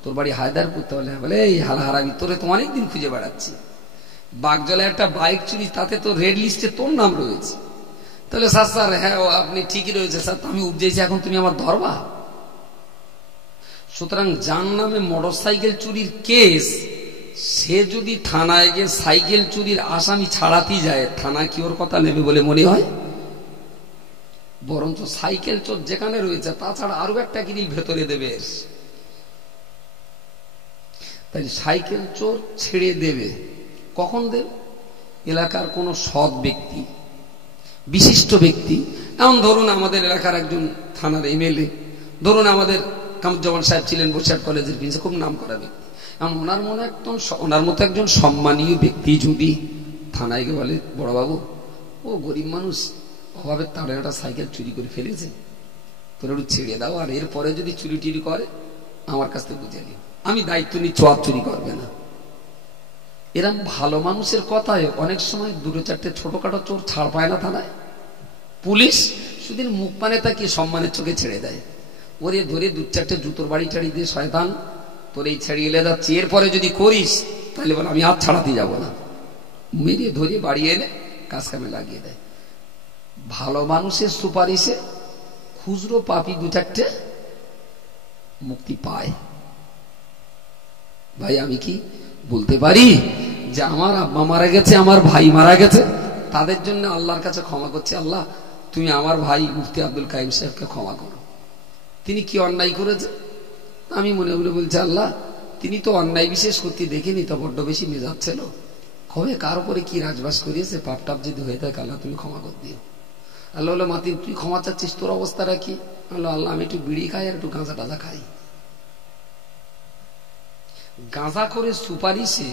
তোর বাড়ি হায়দারপুর? তাহলে বলে এই হারাহারাবি, তোরে তো অনেকদিন খুঁজে বেড়াচ্ছি। বাগজোলা একটা বাইক চুরি, তাতে তো রেড লিস্টে তোর নাম রয়েছে। তাহলে স্যার স্যার হ্যাঁ আপনি ঠিকই রয়েছে স্যার, আমি উপজেছি, এখন তুমি আমার ধরবা? সুতরাং যার নামে মোটর সাইকেল চুরির কেস, সে যদি থানায় গিয়ে সাইকেল চুরির আসামি ছাড়াতে যায়, থানা কি ওর কথা নেবে বলে মনে হয়? বরঞ্চ সাইকেল চোর যেখানে রয়েছে তাছাড়া আরো একটা কিরিল ভেতরে দেবে। তাই সাইকেল চোর ছেড়ে দেবে কখন দেবে? এলাকার কোন সৎ ব্যক্তি, বিশিষ্ট ব্যক্তি, এমন ধরুন আমাদের এলাকার একজন থানার এমএলএ, ধরুন আমাদের কামরুজ্জামান সাহেব ছিলেন বসিরহাট কলেজের প্রিন্সিপাল, খুব নাম করা ব্যক্তি। এমন ওনার মতো একজন সম্মানীয় ব্যক্তি যদি থানায় গিয়ে বলে বড়বাবু ও গরিব মানুষ অভাবের তার একটা সাইকেল চুরি করে ফেলেছে, তোর একটু ছেড়ে দাও, আর এরপরে যদি চুরি টুরি করে আমার কাছ থেকে বুঝে নিও, আমি দায়িত্ব নিই, চোর চুরি করবে না। এরকম ভালো মানুষের কথায় অনেক সময় দুটো চারটে ছোটখাটো চোর ছাড় পায় না থানায়। পুলিশ শুধু মুখ পানে তাকিয়ে সম্মানের চোখে ছেড়ে দেয়। ওরে ধরে দু চারটে জুতোর বাড়ি টাড়ি দিয়ে, শয়তান তোর এই ছেড়ে এলে যাচ্ছে, এরপরে যদি করিস তাহলে বলে আমি হাত ছাড়াতে যাব না, মেরে ধরে বাড়ি এনে কাজ কামে লাগিয়ে দেয়। ভালো মানুষের সুপারিশে খুচরো পাপি দু চারটে মুক্তি পায়। ভাই আমি কি বলতে পারি যে আমার আব্বা মারা গেছে, আমার ভাই মারা গেছে, তাদের জন্য আল্লাহর কাছে ক্ষমা করছে, আল্লাহ তুমি আমার ভাই মুফতি আব্দুল কাইম সাহেবকে ক্ষমা করো, তিনি কি অন্যায় করেছে? আমি মনে মনে বলছি আল্লাহ তিনি তো অন্যায় বিশেষ করতে দেখিনি, তো বড্ড বেশি মেজাজ ছিল, কবে কার উপরে কি রাজবাস করিয়েছে, পাপ টাপ যদি হয়ে থাকে আল্লাহ তুমি ক্ষমা করে দিও। আল্লাহ বললো মাতি তুই ক্ষমা চাচ্ছিস, তোর অবস্থাটা কি? আল্লাহ আল্লাহ আমি একটু বিড়ি খাই আর একটু গাঁজা টাজা খাই। গাঁজা করে সুপারিশে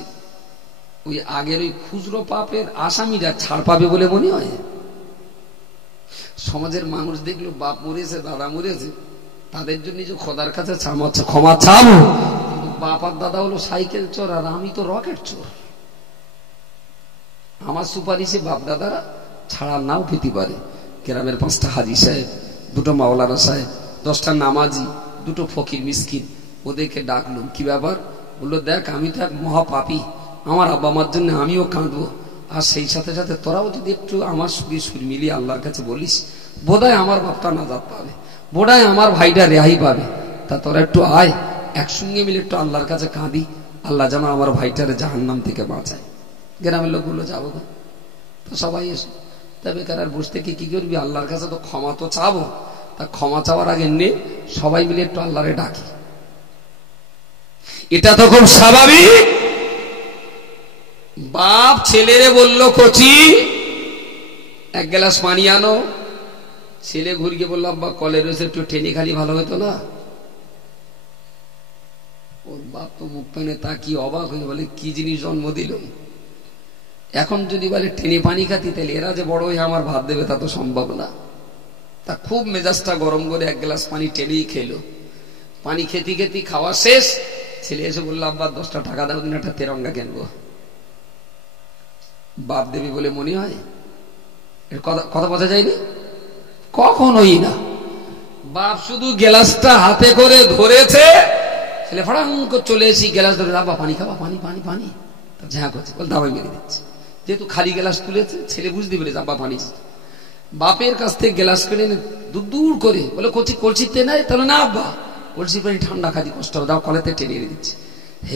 ওই আগের ওই খুচরো পাপের আসামিরা ছাড় পাবে বলে মনে হয়? সমাজের মানুষ দেখলো বাপ মরেছে, দাদা মরেছে, তাদের জন্য যে খোদার কাছে ক্ষমা চাবো, কিন্তু বাপ আর দাদা হলো সাইকেল চোর আর আমি তো রকেট চোর, আমার সুপারিশে বাপ দাদারা ছাড়া নাও পেতে পারে। গ্রামের 5টা হাজি সাহেব, 2টো মাওলানা সাহেব, 10টা নামাজি, 2টো ফকির মিসকিন, ওদেরকে ডাকলাম, কি ব্যাপার? বললো দেখ আমি তো এক মহাপাপী, আমার আব্বা মার জন্য আমিও কাঁদবো, আর সেই সাথে সাথে তোরাও যদি একটু আমার সুরে সুর মিলিয়ে আল্লাহর কাছে বলিস, বোধহয় আমার বাপটা নাজাত পাবে, বোধহয় আমার ভাইটা রেহাই পাবে, তা তোরা একটু আয়, একসঙ্গে মিলে একটু আল্লাহর কাছে কাঁদি, আল্লাহ যেন আমার ভাইটারে জাহান্নাম থেকে বাঁচায়। গ্রামের লোকগুলো যাবো, তো সবাই এসো। তবে কার বসে থেকে কি করবি? আল্লাহর কাছে তো ক্ষমা তো চাবো, তা ক্ষমা চাওয়ার আগে নে সবাই মিলে একটু আল্লাহরে ডাকি, এটা তো খুব স্বাভাবিক। বাপ ছেলেরে বলল কচি এক গ্লাস পানি আনো, ছেলে ঘুরিয়ে বলল আব্বা কলে রয়েছে একটু টেনে খালি ভালো হতো না। ওর বাপ তো মুখ পেনে তাকিয়ে অবাক হয়ে বলে কি জিনিস জন্ম দিল, এখন যদি বলে টেনে পানি খাতি তাহলে এরা যে বড় হয়ে আমার ভাত দেবে তা তো সম্ভব না। তা খুব মেজাজটা গরম করে এক গ্লাস পানি টেনেই খেলো। পানি খেতে খেতে খাওয়া শেষ, ছেলে এসে বললো আব্বা 10টা টাকা দাও দিন একটা তেরঙ্গা কিনবো। বাপ দেবী বলে মনে হয়? এর কথা বোঝা যায়নি? কখনোই না। বাপ শুধু গ্লাসটা হাতে করে ধরেছে, ছেলে ফড়াং করে চলে এসে গ্লাস ধরে আব্বা পানি খাবা, পানি পানি পানি ঝাঁ করছে, বল দাবাই মেরে দিচ্ছে। যেহেতু খালি গ্লাস তুলেছে ছেলে বুঝতে পেরেছে আব্বা পানি। বাপের কাছ থেকে গ্লাস কিনে দূর দূর করে বলে কচি কলসিতে নাই, তাহলে না আব্বা কলসি পানি ঠান্ডা খাদি কষ্ট হবে, দাও কলেতে টেনে এনে দিচ্ছে।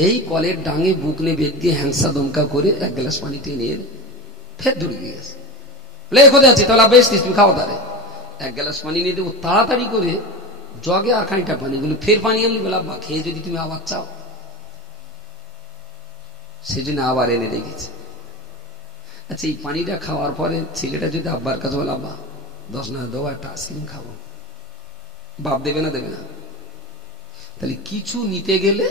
এই কলের ডাঙে বুক নিয়ে বেদ দিয়ে হ্যাংসা দমকা করে এক গ্লাস পানি টেনে এনে ফের দূরে দিয়ে গেছে। বলে কোথায় আছি, তাহলে বেশ তুমি খাওয়া তারে। এক গ্লাস পানি নিয়ে দেবো তাড়াতাড়ি করে জগে আর খানিকটা পানি, বলে ফের পানি আনলি, বলে আব্বা খেয়ে যদি তুমি আবার চাও, সেজন্য আবার এনে রেখেছে। আচ্ছা এই পানিটা খাওয়ার পরে ছেলেটা যদি আব্বার কাছে বলে আব্বা 10 না দেবো একটা আইসক্রিম খাবো, বাপ দেবে না? দেবে না। তাহলে কিছু নিতে গেলে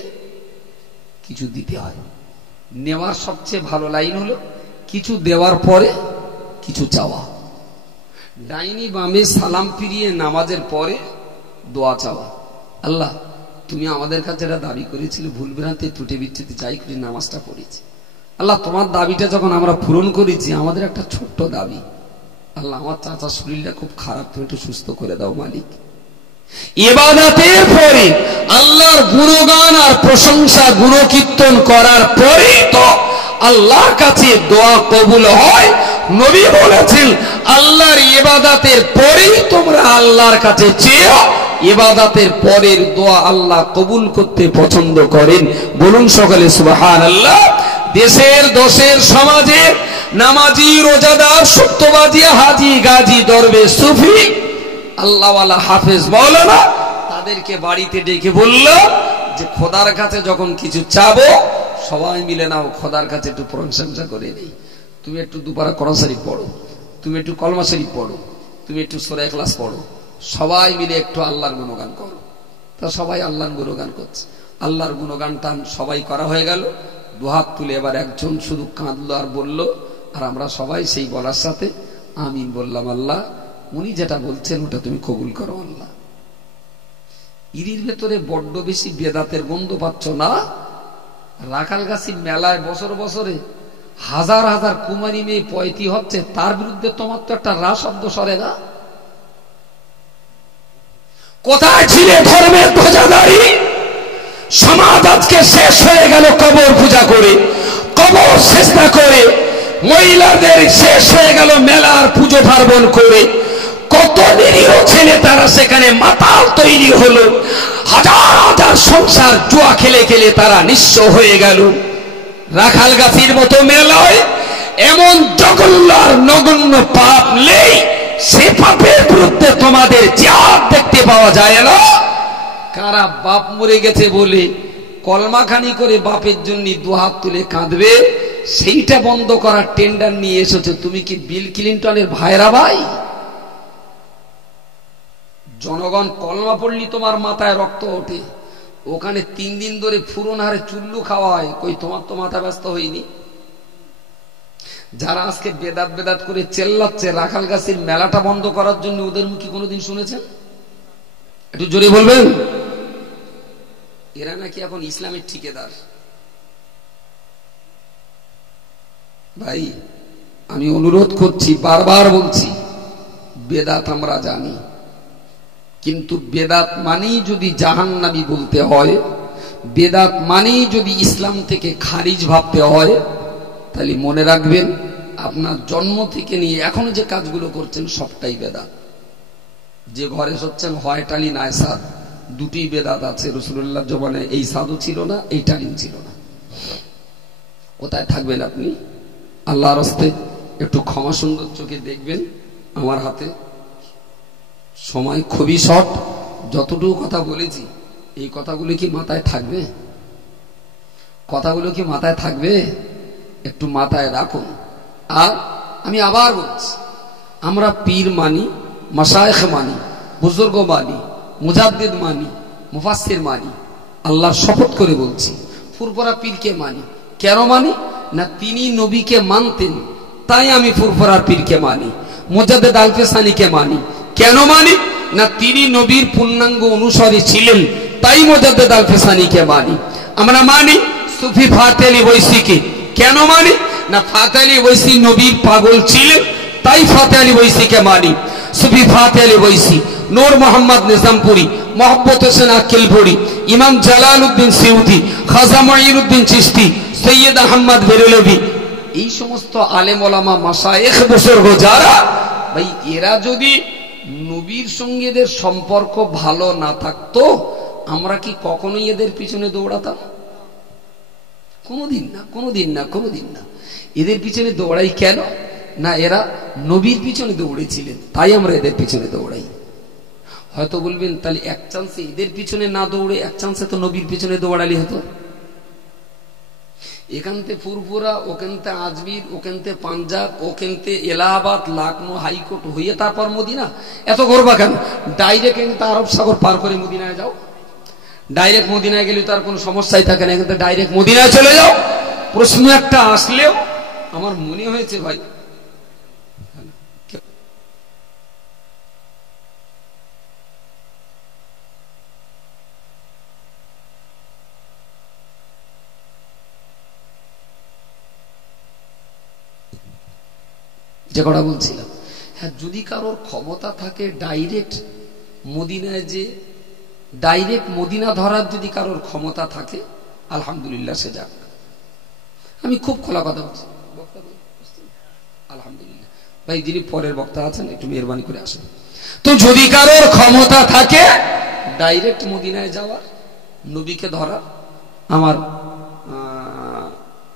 কিছু দিতে হয়। নেওয়ার সবচেয়ে ভালো লাইন হলো কিছু দেওয়ার পরে কিছু চাওয়া। ডাইনি বামে সালাম ফিরিয়ে নামাজের পরে দোয়া চাওয়া, আল্লাহ তুমি আমাদের কাছে যেটা দাবি করেছিলে ভুল ভ্রান্তি ত্রুটি বিচ্ছুতি যাই করি নামাজটা পড়েছি, আল্লাহ তোমার দাবিটা যখন আমরা পূরণ করেছি, আমাদের একটা ছোট্ট দাবি, আল্লাহ আমার চাচার শরীরটা খুব খারাপ, তুমি একটু সুস্থ করে দাও মালিক। ইবাদতের পরে আল্লাহর গুণগান আর প্রশংসা গুণকীর্তন করার পরেই তো আল্লাহর কাছে দোয়া কবুল হয়। নবী বলেছেন আল্লাহর ইবাদতের পরেই তোমরা আল্লাহর কাছে চেয়েও, ইবাদতের পরের দোয়া আল্লাহ কবুল করতে পছন্দ করেন। বলুন সকলে সুবহানাল্লাহ। দেশের দোষের সমাজের নামাজি রোজাদার সত্যবাদী হাজি গাজী দরবেশ সুফি আল্লাহওয়ালা হাফেজ মাওলানা তাদেরকে বাড়িতে ডেকে বলল যে খোদার কাছে যখন কিছু চাবো সবাই মিলে নাও খোদার কাছে একটু প্রশংসা করে নেই। তুমি একটু দুপারা কোরআন শরীফ পড়ো, তুমি একটু কলমা শরীফ পড়ো, তুমি একটু সূরা ইখলাস পড়ো, সবাই মিলে একটু আল্লাহর গুণগান করো। তা সবাই আল্লাহর গুণগান করছে। আল্লাহর গুণগানটা সবাই করা হয়ে গেল। দুহাত তুলে এবার একজন শুধু কাঁদলো আর বলল, আর আমরা সবাই সেই বলার সাথে আমিন বললাম, আল্লাহ উনি যেটা বলছেন ওটা তুমি কবুল করো আল্লাহ। ইরির ভেতরে বড্ড বেশি বেদাতের গন্ধ পাচ্ছ না? রাখালগাছির মেলায় বছর বছরে হাজার হাজার কুমারী মেয়ে পয়তি হচ্ছে, তার বিরুদ্ধে তোমার তো একটা রা শব্দ সরে না? কোথায় ছিলে ধর্মের ধ্বজাধারী? সমাজ আজকে শেষ হয়ে গেল কবর পূজা করে, কবর সেজদা করে। মহিলাদের শেষ হয়ে গেল মেলার পুজো পার্বণ করে। কত নিরীহ ছেলে তারা সেখানে মাতাল তৈরি হলো। হাজার হাজার সংসার জুয়া খেলে খেলে তারা নিঃস্ব হয়ে গেল। রাখালগাছির মতো মেলায় এমন জঘন্য আর নগণ্য পাপ নেই, সে পাপের বিরুদ্ধে তোমাদের জিহাদ দেখতে পাওয়া যায় না। কারা বাপ মরে গেছে বলে কলমাখানি করে বাপের জন্য দুহাত তুলে কাঁদবে, সেইটা বন্ধ করার টেন্ডার নিয়ে এসেছে। তুমি কি বিল ক্লিন্টনের ভাইরা ভাই? জনগণ কলমা পড়লি তোমার মাথায় রক্ত ওঠে, ওখানে 3 দিন ধরে ফুরন হারে চুল্লু খাওয়া হয়, কই তোমার তো মাথা ব্যস্ত হয়নি? যারা আজকে বেদাত বেদাত করে চেল্লাচ্ছে রাখালগাছির মেলাটা বন্ধ করার জন্য, ওদের মুখে কোনোদিন শুনেছেন? একটু জোরে বলবেন। এরা নাকি এখন ইসলামের ঠিকাদার। ভাই আমি অনুরোধ করছি, বারবার বলছি, বেদাত আমরা জানি, কিন্তু বেদাত মানেই যদি জাহান্নামী বলতে হয়, বেদাত মানেই যদি ইসলাম থেকে খারিজ ভাবতে হয়, তাহলে মনে রাখবেন আপনার জন্ম থেকে নিয়ে এখন যে কাজগুলো করছেন সবটাই বেদাত। যে ঘরে হচ্ছেন হয় টালি নাই সাদ, দুটি বেদাত আছে। রাসূলুল্লাহ জবানে এই সাদও ছিল না, এই টালিও ছিল না। কোথায় থাকবেন আপনি? আল্লাহর হস্তে একটু ক্ষমা সুন্দর চোখে দেখবেন। আমার হাতে সময় খুবই শর্ট। যতটুকু কথা বলেছি এই কথাগুলো কি মাথায় থাকবে? কথাগুলো কি মাথায় থাকবে? একটু মাথায় রাখুন। আর আমি আবার বলছি, আমরা পীর মানি, মাশায়েখ মানি, বুজুর্গ মানি, মুজাদ্দিদ মানি, মুফাসসির মানি। আল্লাহর শপথ করে বলছি, ফুরফুরা পীরকে মানি। কেন মানি? না তিনি নবীকে মানতেন, তাই আমি ফুরফুরার পীরকে মানি। মুজাদ্দিদ আল ফেসানিকে মানি। কেন মানি? না তিনি নবীর পূর্ণাঙ্গ অনুসারী ছিলেন, তাই মুজাদ্দিদ আল ফেসানিকে মানি। আমরা মানি সুফি ফাতেহ আলী ওয়াইসিকে। কেন মানি? না ফাতেহ আলী ওয়াইসি নবীর পাগল ছিলেন, তাই ফাতেহ আলী ওয়াইসিকে মানি। সুফি ফাতেহ আলী ওয়াইসি, নূর মোহাম্মদ নিজামপুরি, মোহাম্মদ হোসেন আকিলপুরি, ইমাম জালালউদ্দিন সিউতি, খাজা মুঈনুদ্দিন চিশতি, সৈয়দ আহমদ বেরেলভি, এই সমস্ত আলেম ওলামা মাশায়েখ বুজুর্গ যারা, ভাই এরা যদি নবীর সঙ্গে এদের সম্পর্ক ভালো না থাকতো, আমরা কি কখনোই এদের পিছনে দৌড়াতাম? কোনোদিন না, কোনোদিন না, কোনোদিন না। এদের পিছনে দৌড়াই কেন? না এরা নবীর পিছনে দৌড়েছিলেন, তাই আমরা এদের পিছনে দৌড়াই। হয়তো বলবেন তাহলে এক চান্সে এদের পিছনে না দৌড়ে এক চান্সে তো নবীর পিছনে দৌড়ালি হতো। এখানতে ফুরফুরা, ওখানতে আজমির, ওখানতে পাঞ্জাব, ওখানতে এলাহাবাদ, লখনৌ হাইকোর্ট হয়ে তারপর মদিনা। এত করবা কেন? ডাইরেক্ট আরব সাগর পার করে মদিনায় যাও। ডাইরেক্ট মদিনায় গেলে তার কোনো সমস্যাই থাকে না, এখানে ডাইরেক্ট মদিনায় চলে যাও। প্রশ্ন একটা আসলেও আমার মনে হয়েছে ভাই, যে কথা বলছিলাম, হ্যাঁ যদি কারোর ক্ষমতা থাকে ডাইরেক্ট মদিনায়, যে ডাইরেক্ট মদিনা ধরার যদি কারোর ক্ষমতা থাকে, আলহামদুলিল্লাহ সে যাক। আমি খুব খোলা কথা বলছি, আলহামদুলিল্লাহ। ভাই যিনি পরের বক্তা আছেন একটু মেহরবানি করে আসেন। তো যদি কারোর ক্ষমতা থাকে ডাইরেক্ট মদিনায় যাওয়ার, নবীকে ধরার,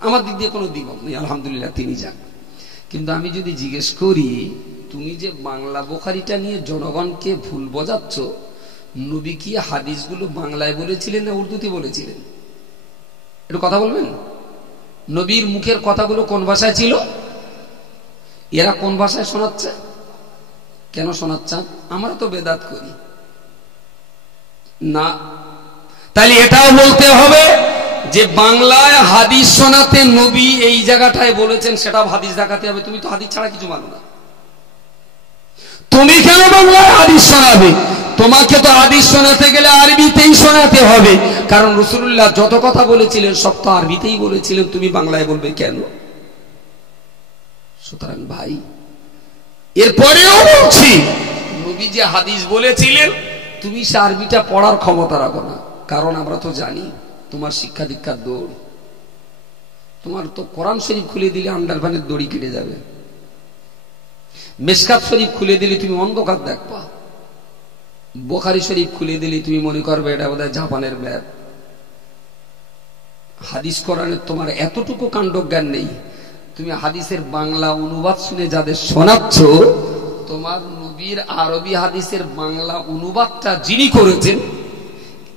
আমার দিক দিয়ে কোনো দ্বিমত নেই, আলহামদুলিল্লাহ তিনি যাক। কিন্তু আমি যদি জিজ্ঞেস করি, তুমি যে বাংলা বুখারীটা নিয়ে জনগণকে ভুল বোঝাচ্ছ, নবী কি হাদিসগুলো বাংলায় বলেছিলেন না উর্দুতে বলেছিলেন? একটু কথা বলবেন। নবীর মুখের কথাগুলো কোন ভাষায় ছিল? এরা কোন ভাষায় শোনাচ্ছে? কেন শোনাচ্ছেন? আমরা তো বেদাত করি না। তাহলে এটাও বলতে হবে যে বাংলায় হাদিস শোনাতে নবী এই জায়গাটায় বলেছেন, সেটাও হাদিস দেখাতে হবে। তুমি তো হাদিস ছাড়া কিছু মানো না, তুমি কেন বাংলায় হাদিস শোনাবে? তোমাকে তো হাদিস শোনাতে গেলে আরবিতেই শোনাতে হবে, কারণ রাসূলুল্লাহ যত কথা বলেছিলেন সব তো আরবিতেই বলেছিলেন, তুমি বাংলায় বলবে কেন? সুতরাং ভাই, এরপরেও বলছি, নবী যে হাদিস বলেছিলেন তুমি সে আরবিটা পড়ার ক্ষমতা রাখো না, কারণ আমরা তো জানি তোমার শিক্ষা দীক্ষার দৌড়। তোমার তো কোরআন শরীফ খুলে দিলে আন্ডারভ্যানের দড়ি কেটে যাবে, মিশকাত শরীফ খুলে দিলে তুমি অন্ধকার দেখবা, বুখারী শরীফ খুলে দিলে তুমি মনে করবে এটা বোধহয় জাপানের ম্যাপ। হাদিস কোরআনের তোমার এতটুকু কাণ্ডজ্ঞান নেই, তুমি হাদিসের বাংলা অনুবাদ শুনে যাদের শোনাচ্ছ, তোমার নবীর আরবি হাদিসের বাংলা অনুবাদটা যিনি করেছেন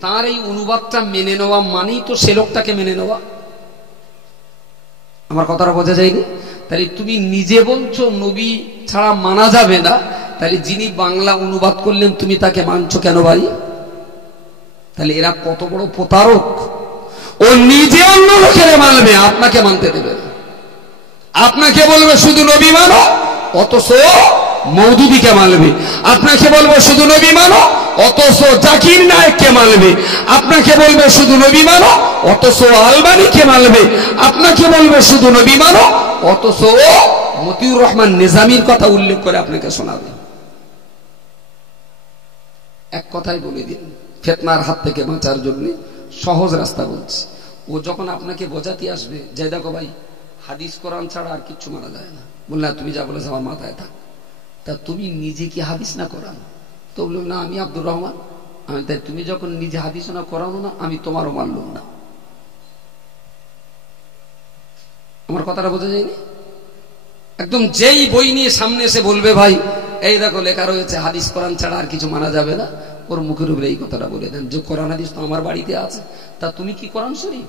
তার এই অনুবাদটা মেনে নেওয়া মানেই তো সে লোকটাকে মেনে নেওয়া। আমার কথাটা বোঝা যায়নি? তাহলে তুমি নিজে বলছো নবী ছাড়া মানা যাবে না, তাহলে যিনি বাংলা অনুবাদ করলেন তুমি তাকে মানছো কেন ভাই? তাহলে এরা কত বড় প্রতারক! ও নিজে অন্য লোকের মানবে, আপনাকে মানতে দেবে না। আপনাকে বলবে শুধু নবী মানো, অথচ মওদুদীকে মানবে। আপনাকে বলবে শুধু নবী মানো, অথচ জাকির নায়েককে মানবে। আপনাকে বলবে শুধু নবী মানো, অথচ আলবানীকে মানবে। আপনাকে বলবে শুধু নবী মানো, অথচ মতিউর রহমান নিজামীর কথা উল্লেখ করে আপনাকে শোনাবে। এক কথাই বলে দিন, ফিতনার হাত থেকে বাঁচার জন্য সহজ রাস্তা বলছি। ও যখন আপনাকে বোঝাতে আসবে যে দেখো ভাই হাদিস কোরআন ছাড়া আর কিচ্ছু মানা যায় না, বললে তুমি যা বলেছ আমার মাথায় থাক, তা তুমি নিজে কি হাদিস না কোরআন? তো বললাম না আমি আব্দুর রহমান। আমি তাই তুমি যখন নিজে হাদিস না কোরআন না, আমি তোমারও মানলাম না। আমার কথাটা বোঝা যায়নি? একদম যেই বই নিয়ে সামনে এসে বলবে ভাই এই দেখো লেখা রয়েছে হাদিস কোরআন ছাড়া আর কিছু মানা যাবে না, ওর মুখের উপরে এই কথাটা বলে দেন যে কোরআন হাদিস তো আমার বাড়িতে আছে, তা তুমি কি কোরআন শরীফ?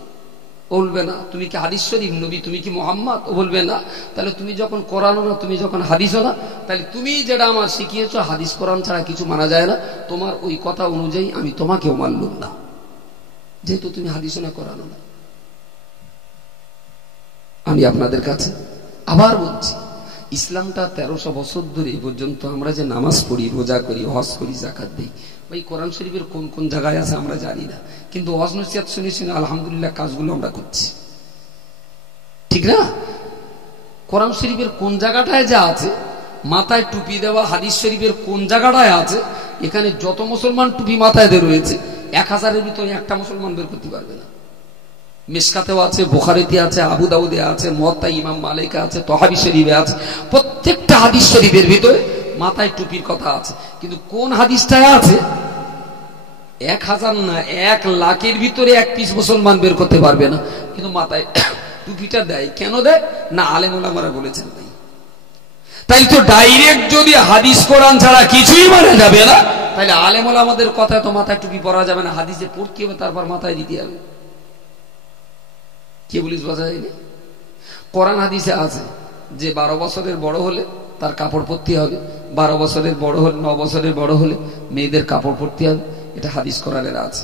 বলবে না। তুমি কি হাদিস শরীফ নবী? তুমি কি মোহাম্মদ? ও বলবে না। তাহলে তুমি যখন কোরআনও না, তুমি যখন হাদিসও না, তাহলে তুমি যেটা আমার শিখিয়েছো হাদিস কোরআন ছাড়া কিছু মানা যায় না, তোমার ওই কথা অনুযায়ী আমি তোমাকেও মানলুম না, যেহেতু তুমি হাদিসও না কোরআনও না। আমি আপনাদের কাছে আবার বলছি, ইসলামটা 1300 বছর ধরে এই পর্যন্ত আমরা যে নামাজ পড়ি, রোজা করি, হজ করি, জাকাত দিই, ওই কোরআন শরীফের কোন কোন জায়গায় আছে আমরা জানি না, কিন্তু হজ নসিহত শুনে শুনে আলহামদুলিল্লাহ কাজগুলো আমরা করছি, ঠিক না? কোরআন শরীফের কোন জায়গাটায় যা আছে, মাথায় টুপি দেওয়া হাদিস শরীফের কোন জায়গাটায় আছে, এখানে যত মুসলমান টুপি মাথায় দিয়ে রয়েছে 1000-এর ভিতরে একটা মুসলমান বের করতে পারবে না। মিশকাতেও আছে, বুখারীতে আছে, আবু দাউদে আছে, মুয়াত্তা ইমাম মালিকে আছে, তহাবি শরীফে আছে, প্রত্যেকটা হাদিস শরীফের ভিতরে মাথায় টুপির কথা আছে, কিন্তু কোন হাদিসটায় আছে 1000 না 1 লাখের ভিতরে 1 পিস মুসলমান বের করতে পারবে না, কিন্তু মাথায় টুপিটা দেয়। কেন দেয়? না আলেম ওলামারা বলেছেন তাই। তাই তো ডাইরেক্ট যদি হাদিস কোরআন ছাড়া কিছুই মানা যাবে না, তাহলে আলেম ওলামাদের কথায় তো মাথায় টুপি পরা যাবে না, হাদিসে পড়তে হবে তারপর মাথায় দিতে হবে। কে বলিস বোঝা যায়নি? কোরআন হাদিসে আছে যে 12 বছরের বড় হলে তার কাপড় পরতে হবে, 12 বছরের বড় হলে, 9 বছরের বড় হলে মেয়েদের কাপড় পরতে হবে, এটা হাদিস কোরআনের আছে।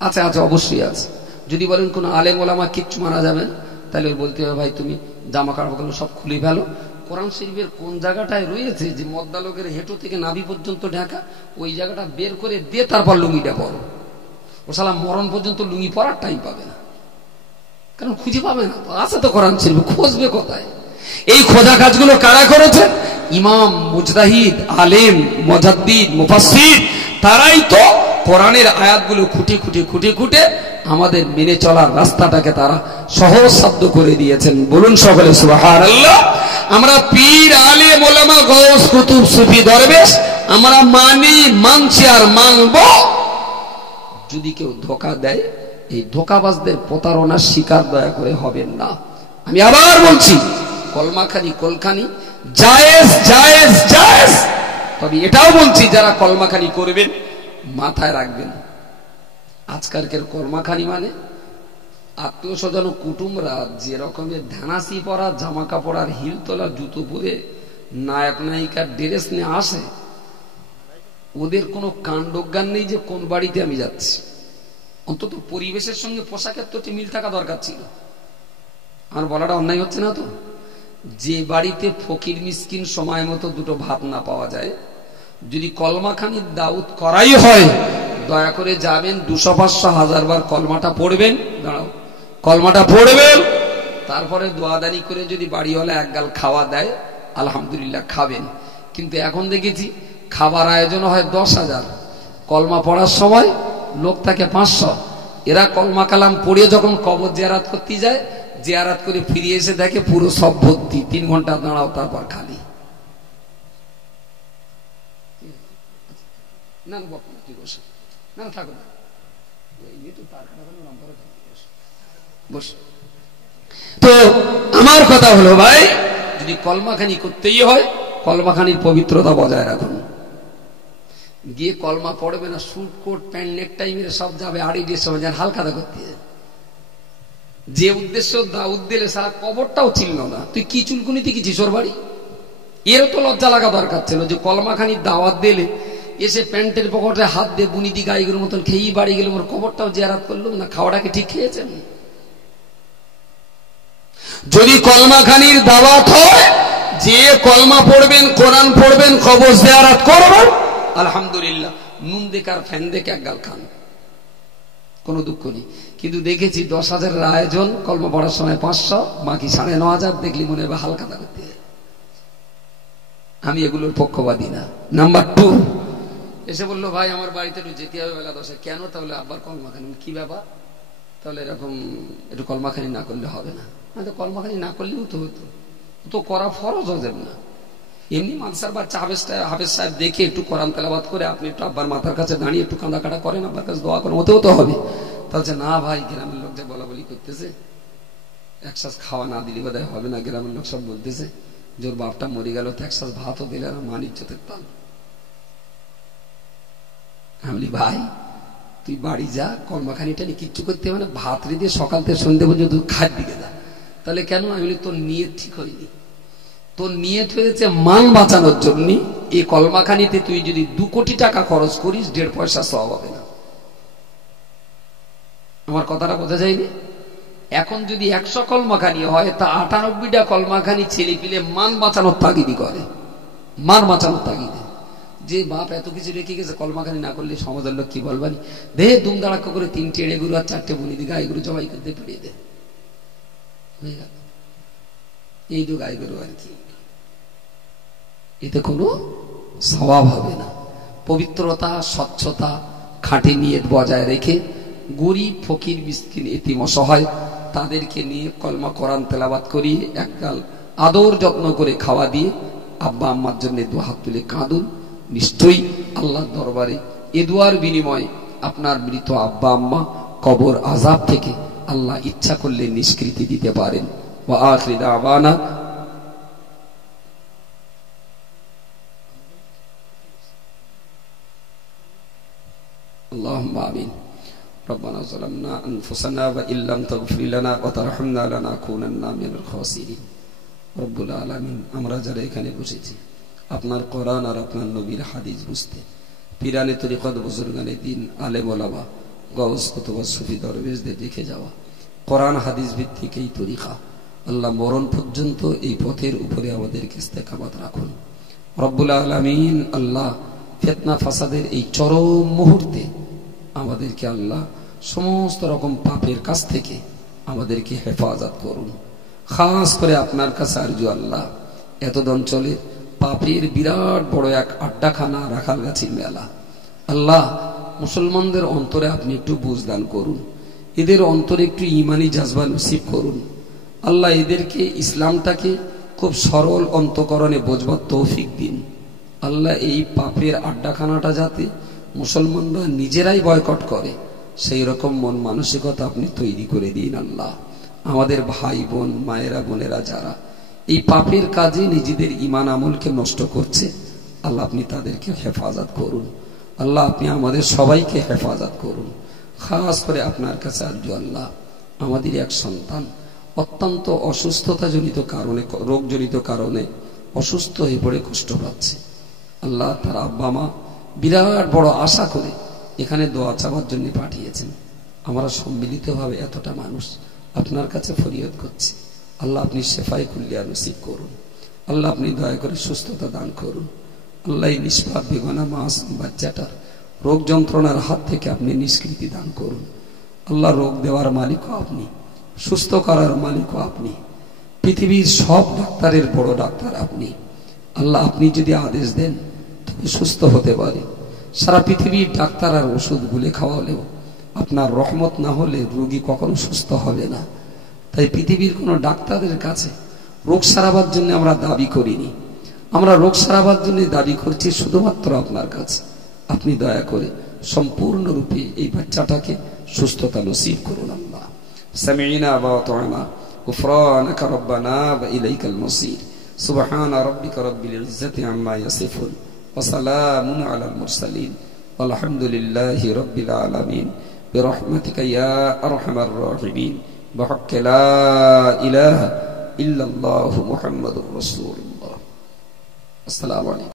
আচ্ছা আচ্ছা, অবশ্যই আছে। যদি বলেন কোন আলেম ওলামা কিচ্ছু মানা যাবে না, তাহলে বলতে হবে ভাই তুমি জামা কাপড়গুলো সব খুলে ফেলো। কোরআন শরীফের কোন জায়গাটায় রয়েছে যে মদ্দালোকের হেঁটো থেকে নাভি পর্যন্ত ঢাকা, ওই জায়গাটা বের করে দিয়ে তারপর লুঙ্গিটা পরো। ও শালা মরণ পর্যন্ত লুঙ্গি পরার টাইম পাবে না, কারণ খুঁজে পাবে না তো, আছে তো কোরআন শরীফ, খুঁজবে কোথায়? এই খোঁজা কাজগুলো কারা করেছেন? ইমাম, মুজতাহিদ, আলেম, মুজাদ্দিদ, মুফাসসির, তারাই তো কোরআনের আয়াতগুলো খুঁটে খুঁটে খুঁটে খুঁটে আমাদের মেনে চলার রাস্তাটাকে তারা সহজ সাধ্য করে দিয়েছেন। বলুন সকলে সুবহানাল্লাহ। আমরা পীর, আলেম, ওলামা, গৌস, কুতুব, সুফি, দরবেশ আমরা মানি, মানছি আর মানব। যদি কেউ ধোঁকা দেয়, এই ধোঁকাবাজদের প্রতারণার শিকার দয়া করে হবেন না। আমি আবার বলছি, কলমাখানি কলখানি জায়েজ জায়েজ জায়েজ, তবে এটাও বলছি যারা কলমাখানি করবেন মাথায় রাখবেন, আজকালকের কলমাখানি মানে আত্মীয় স্বজন কুটুমরা যে রকমের ধানাসি পরা, জামা কাপড় আর হিল তোলা জুতো পরে নায়ক নায়িকার ড্রেস নিয়ে আসে, ওদের কোনো কাণ্ডজ্ঞান নেই যে কোন বাড়িতে আমি যাচ্ছি। অন্তত পরিবেশের সঙ্গে পোশাকের তো মিল থাকা দরকার ছিল। আমার বলাটা অন্যায় হচ্ছে না তো? যে বাড়িতে ফকির মিসকিন সময় মতো দুটো ভাত না পাওয়া যায়, যদি কলমাখানির দাউদ করাই হয়, দয়া করে যাবেন 200, 500, 1000 বার কলমাটা পড়বেন, দাঁড়াও কলমাটা পড়বেন, তারপরে দোয়াদানি করে যদি বাড়িওয়ালা এক গাল খাওয়া দেয় আলহামদুলিল্লাহ খাবেন। কিন্তু এখন দেখেছি খাবার আয়োজন হয় 10,000, কলমা পড়ার সময় লোক থাকে 500। এরা কলমা কালাম পড়ে যখন কবর জিয়ারাত করতে যায়, জিয়ারাত করে ফিরে এসে দেখে পুরো সব ভর্তি, 3 ঘন্টা দাঁড়াও তারপর খালি। না না বসো, তুই বসো, না থাকো না, বস। তো আমার কথা হলো ভাই, যদি কলমাখানি করতেই হয় কলমাখানির পবিত্রতা বজায় রাখুন। গিয়ে কলমা পড়বে না, স্যুট কোট প্যান্ট নেকটাই মেরে সব যাবে আড়িটির সময় যেন হালখাতা করতে, যে উদ্দেশ্য দাউদ দিলে সারা কবরটাও ছিল না। তুই কি চুলকুনিতে কি চিসর বাড়ি? এরও তো লজ্জা লাগা দরকার ছিল যে কলমাখানির দাওয়াত দিলে এসে প্যান্টের পকেটে হাত দিয়ে বুনিদি গাইগুলোর মতন খেয়েই বাড়ি গেল, ওর কবরটাও জিয়ারাত করলো না, খাওয়াটাকে ঠিক খেয়েছেন? যদি কলমাখানির দাওয়াত হয় যে কলমা পড়বেন, কোরআন পড়বেন, কবর জিয়ারাত করবেন, আলহামদুলিল্লাহ, নুন দেখে আর ফ্যান দেখে এক গাল খান, কোনো দুঃখ নেই। কিন্তু দেখেছি 10,000-এর আয়োজন, কলমা পড়ার সময় 500, বাকি 9,500 দেখলি মনে হবে হালখাতা করতে। আমি এগুলোর পক্ষপাতী না। নাম্বার 2, এসে বললো ভাই আমার বাড়িতে একটু যেতে হবে বেলা 10-এ। কেন? তাহলে আব্বার কলমাখানি। কি ব্যাপার? তাহলে এরকম একটু কলমাখানি না করলে হবে না। কলমাখানি না করলেও তো হতো, তো করা ফরজ হয়ে যাবে না। এমনি মানসার বাচ্চা হাফেজ সাহেব দেখে একটু কোরআন তেলাওয়াত করে আপনি একটু আব্বার মাথার কাছে দাঁড়িয়ে একটু কাঁদা কাটা করেন, আব্বার কাছে দোয়া করেন, ওতেও তো হবে। তাহলে না ভাই গ্রামের লোক যা বলা বলি করতেছে, একসাথে খাওয়া না দিলে বোধহয় হবে না, গ্রামের লোক সব বলতেছে, জোর বাপটা মরে গেল তো একসাথে ভাতও দিলে না, মান ইজ্জতের তাল। আমি বলি ভাই তুই বাড়ি যা, কর্মাখানিটা নিয়ে কিচ্ছু করতে হবে না, ভাত রেঁধে সকাল থেকে সন্ধ্যে পর্যন্ত খাদ দিকে যা। তাহলে কেন? আমি বলি তোর নিয়ত ঠিক হয়নি, তোর নিয়ত হয়েছে মান বাঁচানোর জন্য। এই কলমাখানিতে তুই যদি 2 কোটি টাকা খরচ করিস 1.5 পয়সা সওয়াব হবে না। আমার কথাটা বোঝা যায়নি? এখন যদি 100 কলমাখানি হয় তা 98টা কলমাখানি ছেলে পিলে মান বাঁচানোর তাগিদি করে, মান বাঁচানোর তাগিদে। যে বাপ এত কিছু রেখে গেছে, কলমাখানি না করলে সমাজের লোক কি বলবানি, দে দুম দাঁড়াক্য করে 3টে এড়ে গরু আর 4টে বনি দিয়ে গাই গরু জবাই করতে পেরিয়ে দে, হয়ে গেল। এই তো গাই গরু আর কি, এতে কোনো স্বভাব হবে না। পবিত্রতা, স্বচ্ছতা, খাঁটি নিয়ত বজায় রেখে গরিব ফকির মিসকিন এতিম অসহায় তাদেরকে নিয়ে কলমা কোরআন তেলাওয়াত করিয়ে একগাল আদর যত্ন করে খাওয়া দিয়ে আব্বা আম্মার জন্য 2 হাত তুলে কাঁদুন। নিশ্চয়ই আল্লাহর দরবারে এ দুয়ার বিনিময়ে আপনার মৃত আব্বা আম্মা কবর আযাব থেকে আল্লাহ ইচ্ছা করলে নিষ্কৃতি দিতে পারেন। ওয়া আখিরু দাওয়ানা আল্লাহুম্মা আমিন। ربنا ظلمنا أنفسنا وإن لم تغفر لنا وترحمنا لنكونن من الخاسرين। রব্বুল আলামিন, আমরা যারা এখানে বসেছি আপনার কোরআন আর আপনার নবীর হাদিস বুঝতে, পিরানে তরিকত বুজুর্গানে দিন আলেম ওলামা গাউস কুতুব সুফি দরবেশদের দেখে যাওয়া কোরআন হাদিস ভিত্তিক এই তরিকা আল্লাহ মরণ পর্যন্ত এই পথের উপরে আমাদেরকে ইস্তেকামাত রাখুন। রব্বুল আলামিন, আল্লাহ ফিতনা ফাসাদের এই চরম মুহূর্তে আমাদেরকে আল্লাহ সমস্ত রকম পাপের কাছ থেকে আমাদেরকে হেফাজত করুন। খাস করে আপনার কাছে আরজু আল্লাহ, এতদ অঞ্চলে পাপের বিরাট বড় এক আড্ডাখানা রাখালগাছির মেলা, আল্লাহ মুসলমানদের অন্তরে আপনি একটু বুঝদান করুন, এদের অন্তরে একটু ইমানি জাজবা নসিব করুন। আল্লাহ এদেরকে ইসলামটাকে খুব সরল অন্তকরণে বোঝবার তৌফিক দিন। আল্লাহ এই পাপের আড্ডাখানাটা যাতে মুসলমানরা নিজেরাই বয়কট করে সেই রকম মন মানসিকতা আপনি তৈরি করে দিন। আল্লাহ আমাদের ভাই বোন মায়েরা বোনেরা যারা এই পাপের কাজে নিজেদের ঈমান আমলকে নষ্ট করছে, আল্লাহ আপনি তাদেরকে হেফাজত করুন। আল্লাহ আপনি আমাদের সবাইকে হেফাজত করুন। খাস করে আপনার কাছে আরজু আল্লাহ, আমাদের এক সন্তান অত্যন্ত অসুস্থতাজনিত কারণে, রোগজনিত কারণে অসুস্থ হয়ে পড়ে কষ্ট পাচ্ছে। আল্লাহ তার আব্বা মা বিরাট বড় আশা করে এখানে দোয়া চাওয়ার জন্য পাঠিয়েছেন। আমরা সম্মিলিতভাবে এতটা মানুষ আপনার কাছে ফরিয়াদ করছি, আল্লাহ আপনি শেফাই কুল্লিয়া নসিব করুন। আল্লাহ আপনি দয়া করে সুস্থতা দান করুন। আল্লাহ এই নিষ্পাপ বেগনা মাসুম বাচ্চাটার রোগ যন্ত্রণার হাত থেকে আপনি নিষ্কৃতি দান করুন। আল্লাহ রোগ দেওয়ার মালিকও আপনি, সুস্থ করার মালিকও আপনি, পৃথিবীর সব ডাক্তারের বড় ডাক্তার আপনি। আল্লাহ আপনি যদি আদেশ দেন তবে সুস্থ হতে পারে। সারা পৃথিবীর ডাক্তার আর ওষুধ গুলে খাওয়ালেও আপনার রহমত না হলে রোগী কখনো সুস্থ হবে না। তাই পৃথিবীর কোনো ডাক্তারের কাছে রোগ সারাবার জন্য আমরা দাবি করিনি, আমরা রোগ সারাবার জন্য দাবি করছি শুধুমাত্র আপনার কাছে। আপনি দয়া করে সম্পূর্ণরূপে এই বাচ্চাটাকে সুস্থতা নসিব করুন। আল্লাহ সামি'না ওয়া আতা'না গুফরানাকা রব্বানা ওয়া ইলাইকাল মাসির। সুবহানা রাব্বিকা রাব্বিল ইজ্জাতি আম্মা ইয়াসিফুন ওয়া সালামুন আলাল মুরসালিন ওয়ালহামদুলিল্লাহি রাব্বিল আলামিন বিরহমাতিকা ইয়া আরহামার রাহিমিন বিহাক্কি লা ইলাহা ইল্লাল্লাহু মুহাম্মাদুর রাসূলুল্লাহ। আসসালামু আলাইকুম।